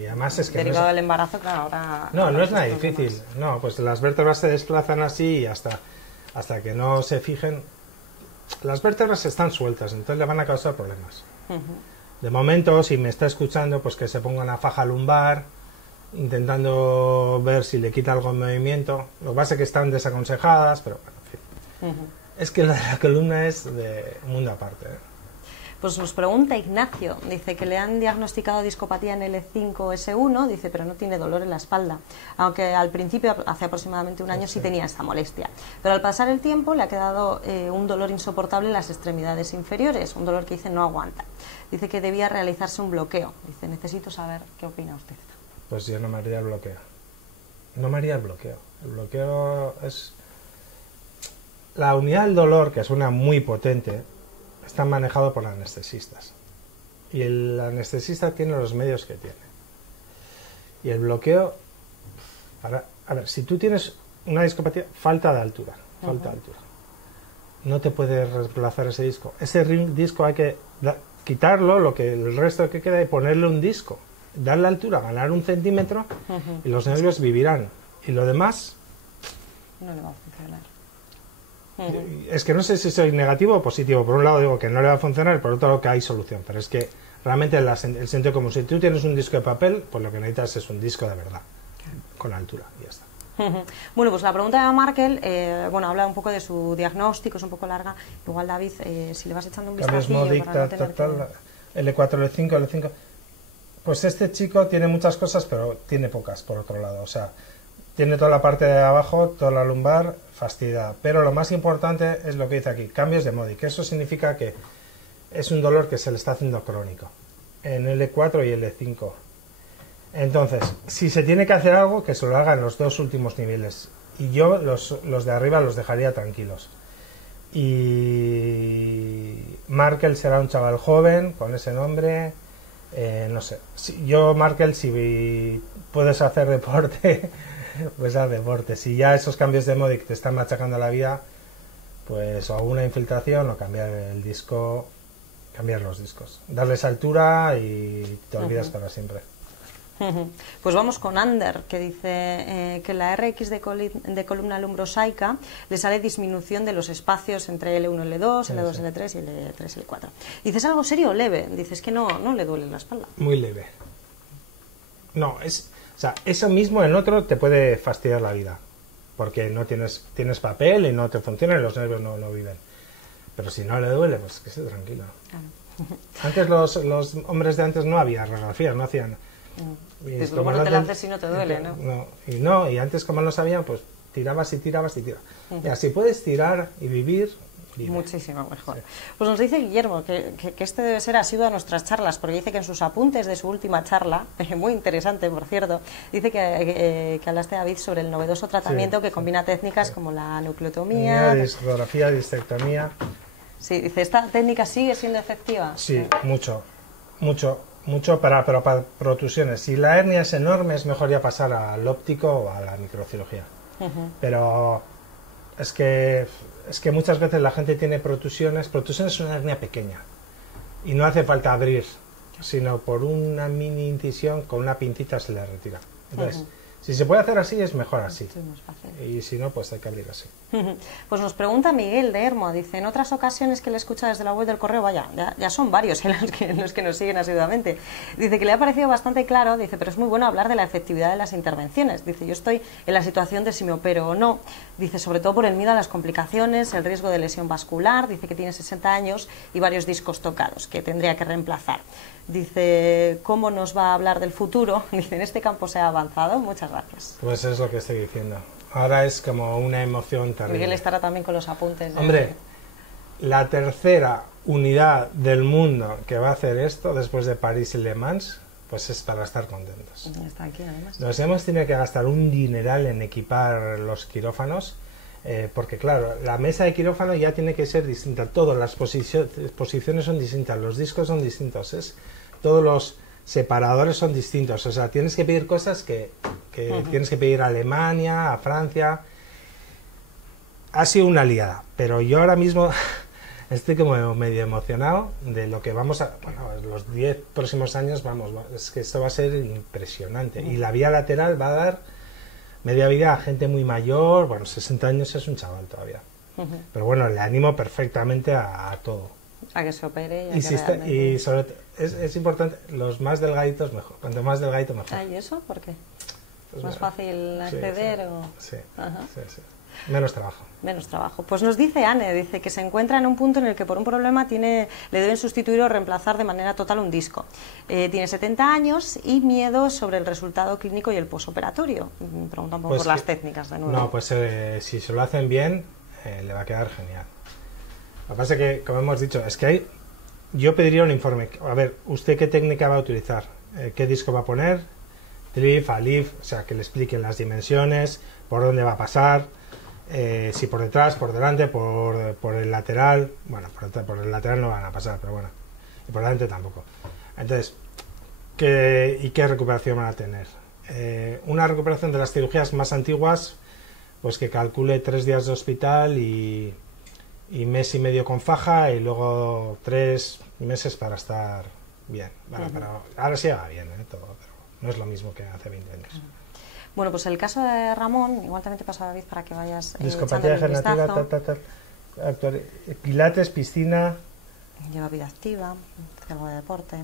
Y además es que... Derivado del embarazo, claro, ahora... No es nada difícil. No, pues las vértebras se desplazan así y hasta que no se fijen... Las vértebras están sueltas, entonces le van a causar problemas. De momento, si me está escuchando, pues que se ponga una faja lumbar, intentando ver si le quita algo de movimiento. Lo que pasa es que están desaconsejadas, pero bueno, en fin. Es que la columna es de mundo aparte. Pues nos pregunta Ignacio, dice que le han diagnosticado discopatía en L5S1, dice, pero no tiene dolor en la espalda, aunque al principio, hace aproximadamente un año, sí tenía esta molestia. Pero al pasar el tiempo le ha quedado un dolor insoportable en las extremidades inferiores, un dolor que dice no aguanta. Dice que debía realizarse un bloqueo. Dice, necesito saber qué opina usted. Pues yo no me haría el bloqueo. No me haría el bloqueo. El bloqueo es... La unidad del dolor, que suena muy potente, está manejado por anestesistas. Y el anestesista tiene los medios que tiene. Y el bloqueo... A ver, si tú tienes una discopatía, falta de altura. No te puedes reemplazar ese disco. Ese disco hay que quitarlo, el resto que queda, y ponerle un disco. Darle altura, ganar 1 centímetro, y los nervios vivirán. Y lo demás... no le va a funcionar. Es que no sé si soy negativo o positivo. Por un lado digo que no le va a funcionar, por otro lado que hay solución. Pero es que realmente el sentido común, si tú tienes un disco de papel, pues lo que necesitas es un disco de verdad, con altura, y ya está. Bueno, pues la pregunta de Markel, habla un poco de su diagnóstico, es un poco larga. Igual, David, si le vas echando un vistacillo para no tener L4, L5. Pues este chico tiene muchas cosas, pero tiene pocas, por otro lado. O sea, tiene toda la parte de abajo, toda la lumbar fastidiada. Pero lo más importante es lo que dice aquí, cambios de Modic. Eso significa que es un dolor que se le está haciendo crónico en L4 y L5. Entonces, si se tiene que hacer algo, que se lo haga en los 2 últimos niveles. Y yo los de arriba los dejaría tranquilos. Y Markel será un chaval joven, con ese nombre. No sé, yo, Markel, si puedes hacer deporte, pues haz deporte. Si ya esos cambios de modo que te están machacando la vida, pues o una infiltración o cambiar el disco, cambiar los discos, darles altura y te olvidas para siempre. Pues vamos con Ander, que dice que la RX de columna lumbrosaica le sale disminución de los espacios entre L1, L2, L2, L3 y L3, L4. Dice, ¿es algo serio o leve? Dices que no le duele la espalda. Muy leve. No, o sea, eso mismo en otro te puede fastidiar la vida, porque no tienes papel y no te funciona y los nervios no viven. Pero si no le duele, pues que esté tranquilo. Claro. Antes los hombres de antes no había radiografías, no hacían... Pues luego no te la haces si no te duele, ¿no? Y antes, como no sabían, pues tirabas y tirabas y tirabas. Mira, si puedes tirar y vivir, vive. Muchísimo mejor. Sí. Pues nos dice Guillermo que este debe ser asiduo a nuestras charlas, porque dice que en sus apuntes de su última charla, muy interesante por cierto, dice que hablaste, David, sobre el novedoso tratamiento que combina técnicas como la nucleotomía, discografía, disectomía. Sí, dice, ¿esta técnica sigue siendo efectiva? Sí, mucho para protusiones. Si la hernia es enorme, es mejor ya pasar al óptico o a la microcirugía. Pero es que muchas veces la gente tiene protusiones. Protusiones es una hernia pequeña y no hace falta abrir, sino por una mini incisión con una pincita se le retira. Entonces, si se puede hacer así, es mejor así. Sí, más fácil. Y si no, pues hay que abrir así. Pues nos pregunta Miguel de Hermo, dice, en otras ocasiones que le escucha desde la web del correo, vaya, ya son varios los que nos siguen asiduamente, dice que le ha parecido bastante claro, dice, pero es muy bueno hablar de la efectividad de las intervenciones, dice, yo estoy en la situación de si me opero o no, dice, sobre todo por el miedo a las complicaciones, el riesgo de lesión vascular, dice que tiene 60 años y varios discos tocados que tendría que reemplazar. Dice, ¿cómo nos va a hablar del futuro? Dice, en este campo se ha avanzado. Muchas gracias. Pues es lo que estoy diciendo. Ahora es como una emoción terrible. Miguel estará también con los apuntes. Hombre, la tercera unidad del mundo que va a hacer esto después de París y Le Mans, pues es para estar contentos. Está aquí, además. Nos hemos tenido que gastar un dineral en equipar los quirófanos, porque claro, la mesa de quirófano ya tiene que ser distinta. Todas las posiciones son distintas, los discos son distintos, todos los separadores son distintos. O sea, tienes que pedir cosas que tienes que pedir a Alemania, a Francia. Ha sido una liada, pero yo ahora mismo estoy como medio emocionado de lo que vamos a... Bueno, los 10 próximos años, es que esto va a ser impresionante. Y la vía lateral va a dar media vida a gente muy mayor. Bueno, 60 años es un chaval todavía. Pero bueno, le animo perfectamente a todo. A que se opere y sobre todo, es importante, los más delgaditos mejor. Cuanto más delgadito mejor. ¿Y eso? ¿Por qué? Pues ¿más fácil acceder o...? Sí. Menos trabajo. Menos trabajo. Pues nos dice Anne, dice que se encuentra en un punto en el que por un problema le deben sustituir o reemplazar de manera total un disco. Tiene 70 años y miedo sobre el resultado clínico y el posoperatorio. Pregunta un poco por las técnicas de nuevo. No, pues si se lo hacen bien, le va a quedar genial. Lo que pasa es que, como hemos dicho, es que yo pediría un informe. A ver, ¿usted qué técnica va a utilizar? ¿Qué disco va a poner? Trif, alif, o sea, que le expliquen las dimensiones, por dónde va a pasar, si por detrás, por delante, por el lateral. Bueno, por el lateral no van a pasar, pero bueno, y por delante tampoco. Entonces, ¿qué recuperación van a tener? Una recuperación de las cirugías más antiguas, pues que calcule 3 días de hospital y mes y medio con faja y luego 3 meses para estar bien. Bueno, pero ahora sí va bien, todo, pero no es lo mismo que hace 20 años. Bueno, pues el caso de Ramón, igual también te paso, David, para que vayas discopatía degenerativa, pilates, piscina. Lleva vida activa, hace algo de deporte.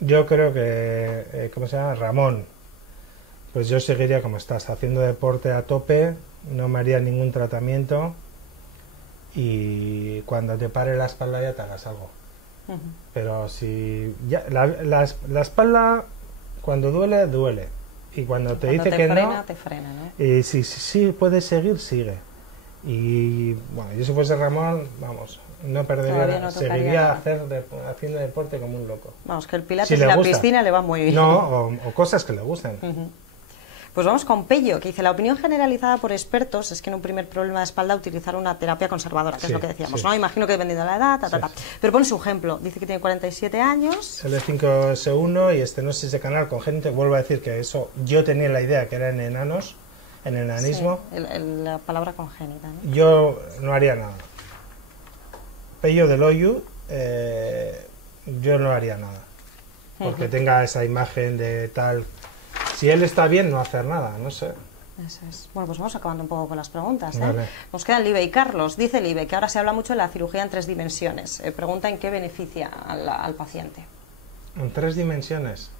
Yo creo que, ¿cómo se llama? Ramón. Pues yo seguiría como estás, haciendo deporte a tope, no me haría ningún tratamiento y cuando te pare la espalda ya te hagas algo. Pero si ya, la espalda cuando duele, duele. Y cuando te dice que frena, no, te frena, ¿no? Si puedes seguir, sigue. Y bueno, yo si fuese Ramón, vamos, no perdería, seguiría haciendo deporte como un loco. Vamos, que el pilates y la piscina le va muy bien. No, o cosas que le gusten. Pues vamos con Pello, que dice: la opinión generalizada por expertos es que en un primer problema de espalda utilizar una terapia conservadora, que es lo que decíamos, ¿no? Imagino que dependiendo de la edad, Pero pone su ejemplo, dice que tiene 47 años. L5S1 y estenosis de canal congénita. Vuelvo a decir que eso, yo tenía la idea que era en enanos, en enanismo. Sí, la palabra congénita, ¿no? Yo no haría nada. Pello del Oyu, yo no haría nada. Porque tenga esa imagen de tal... Si él está bien, no hacer nada, no sé. Eso es. Bueno, pues vamos acabando un poco con las preguntas, ¿eh? Vale. Nos quedan Libe y Carlos. Dice Libe que ahora se habla mucho de la cirugía en 3 dimensiones. Pregunta en qué beneficia al paciente. En 3 dimensiones.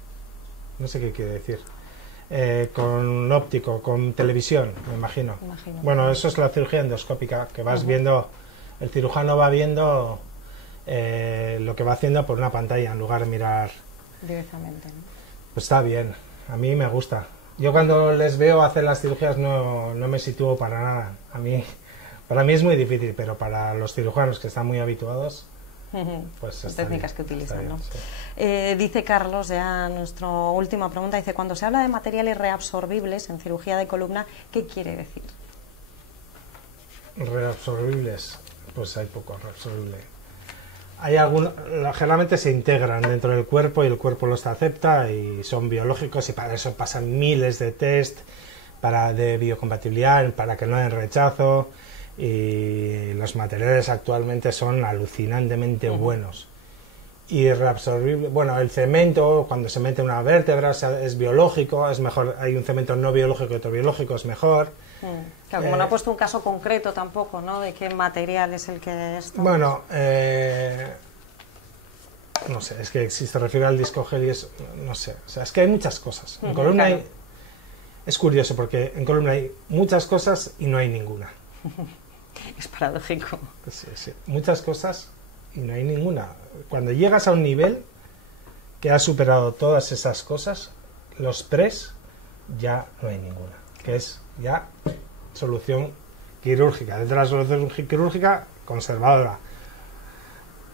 No sé qué quiere decir. Con óptico, con televisión, me imagino. Bueno, eso es la cirugía endoscópica, que vas viendo, el cirujano va viendo lo que va haciendo por una pantalla en lugar de mirar directamente, ¿no? Pues está bien, a mí me gusta. Yo cuando les veo hacer las cirugías no me sitúo para nada. Para mí es muy difícil, pero para los cirujanos que están muy habituados, pues son técnicas que utilizan, ¿no? Sí. Dice Carlos, ya nuestra última pregunta, dice: cuando se habla de materiales reabsorbibles en cirugía de columna, ¿qué quiere decir? Reabsorbibles, pues hay poco reabsorbible. Hay algunos, generalmente se integran dentro del cuerpo y el cuerpo los acepta y son biológicos, y para eso pasan miles de test de biocompatibilidad para que no den rechazo, y los materiales actualmente son alucinantemente buenos. Y reabsorbible, bueno, el cemento, cuando se mete una vértebra, es biológico, es mejor. Hay un cemento no biológico y otro biológico, es mejor. Claro, como no ha puesto un caso concreto tampoco, ¿no? De qué material es el que es. Bueno, no sé, es que si se refiere al disco Heli, no sé, o sea, es que hay muchas cosas. En columna claro. Es curioso porque en columna hay muchas cosas y no hay ninguna. Es paradójico. Sí, sí, muchas cosas y no hay ninguna. Cuando llegas a un nivel que has superado todas esas cosas, los pres, ya no hay ninguna, que es ya solución quirúrgica. Dentro de la solución quirúrgica, conservadora,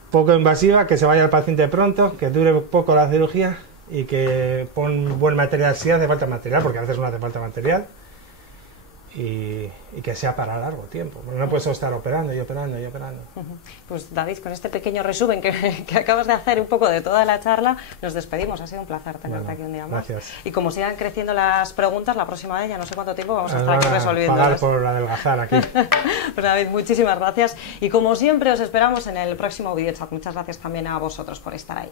poco invasiva, que se vaya el paciente pronto, que dure poco la cirugía y que pon buen material si hace falta material, porque a veces no hace falta material, y que sea para largo tiempo, porque no puedes estar operando y operando y operando. Pues David, con este pequeño resumen que acabas de hacer un poco de toda la charla, nos despedimos. Ha sido un placer tenerte aquí un día más. Gracias. Y como sigan creciendo las preguntas, la próxima vez ya no sé cuánto tiempo vamos a estar aquí resolviendo. Pagar por adelgazar aquí. Pues David, muchísimas gracias. Y como siempre os esperamos en el próximo videochat. Muchas gracias también a vosotros por estar ahí.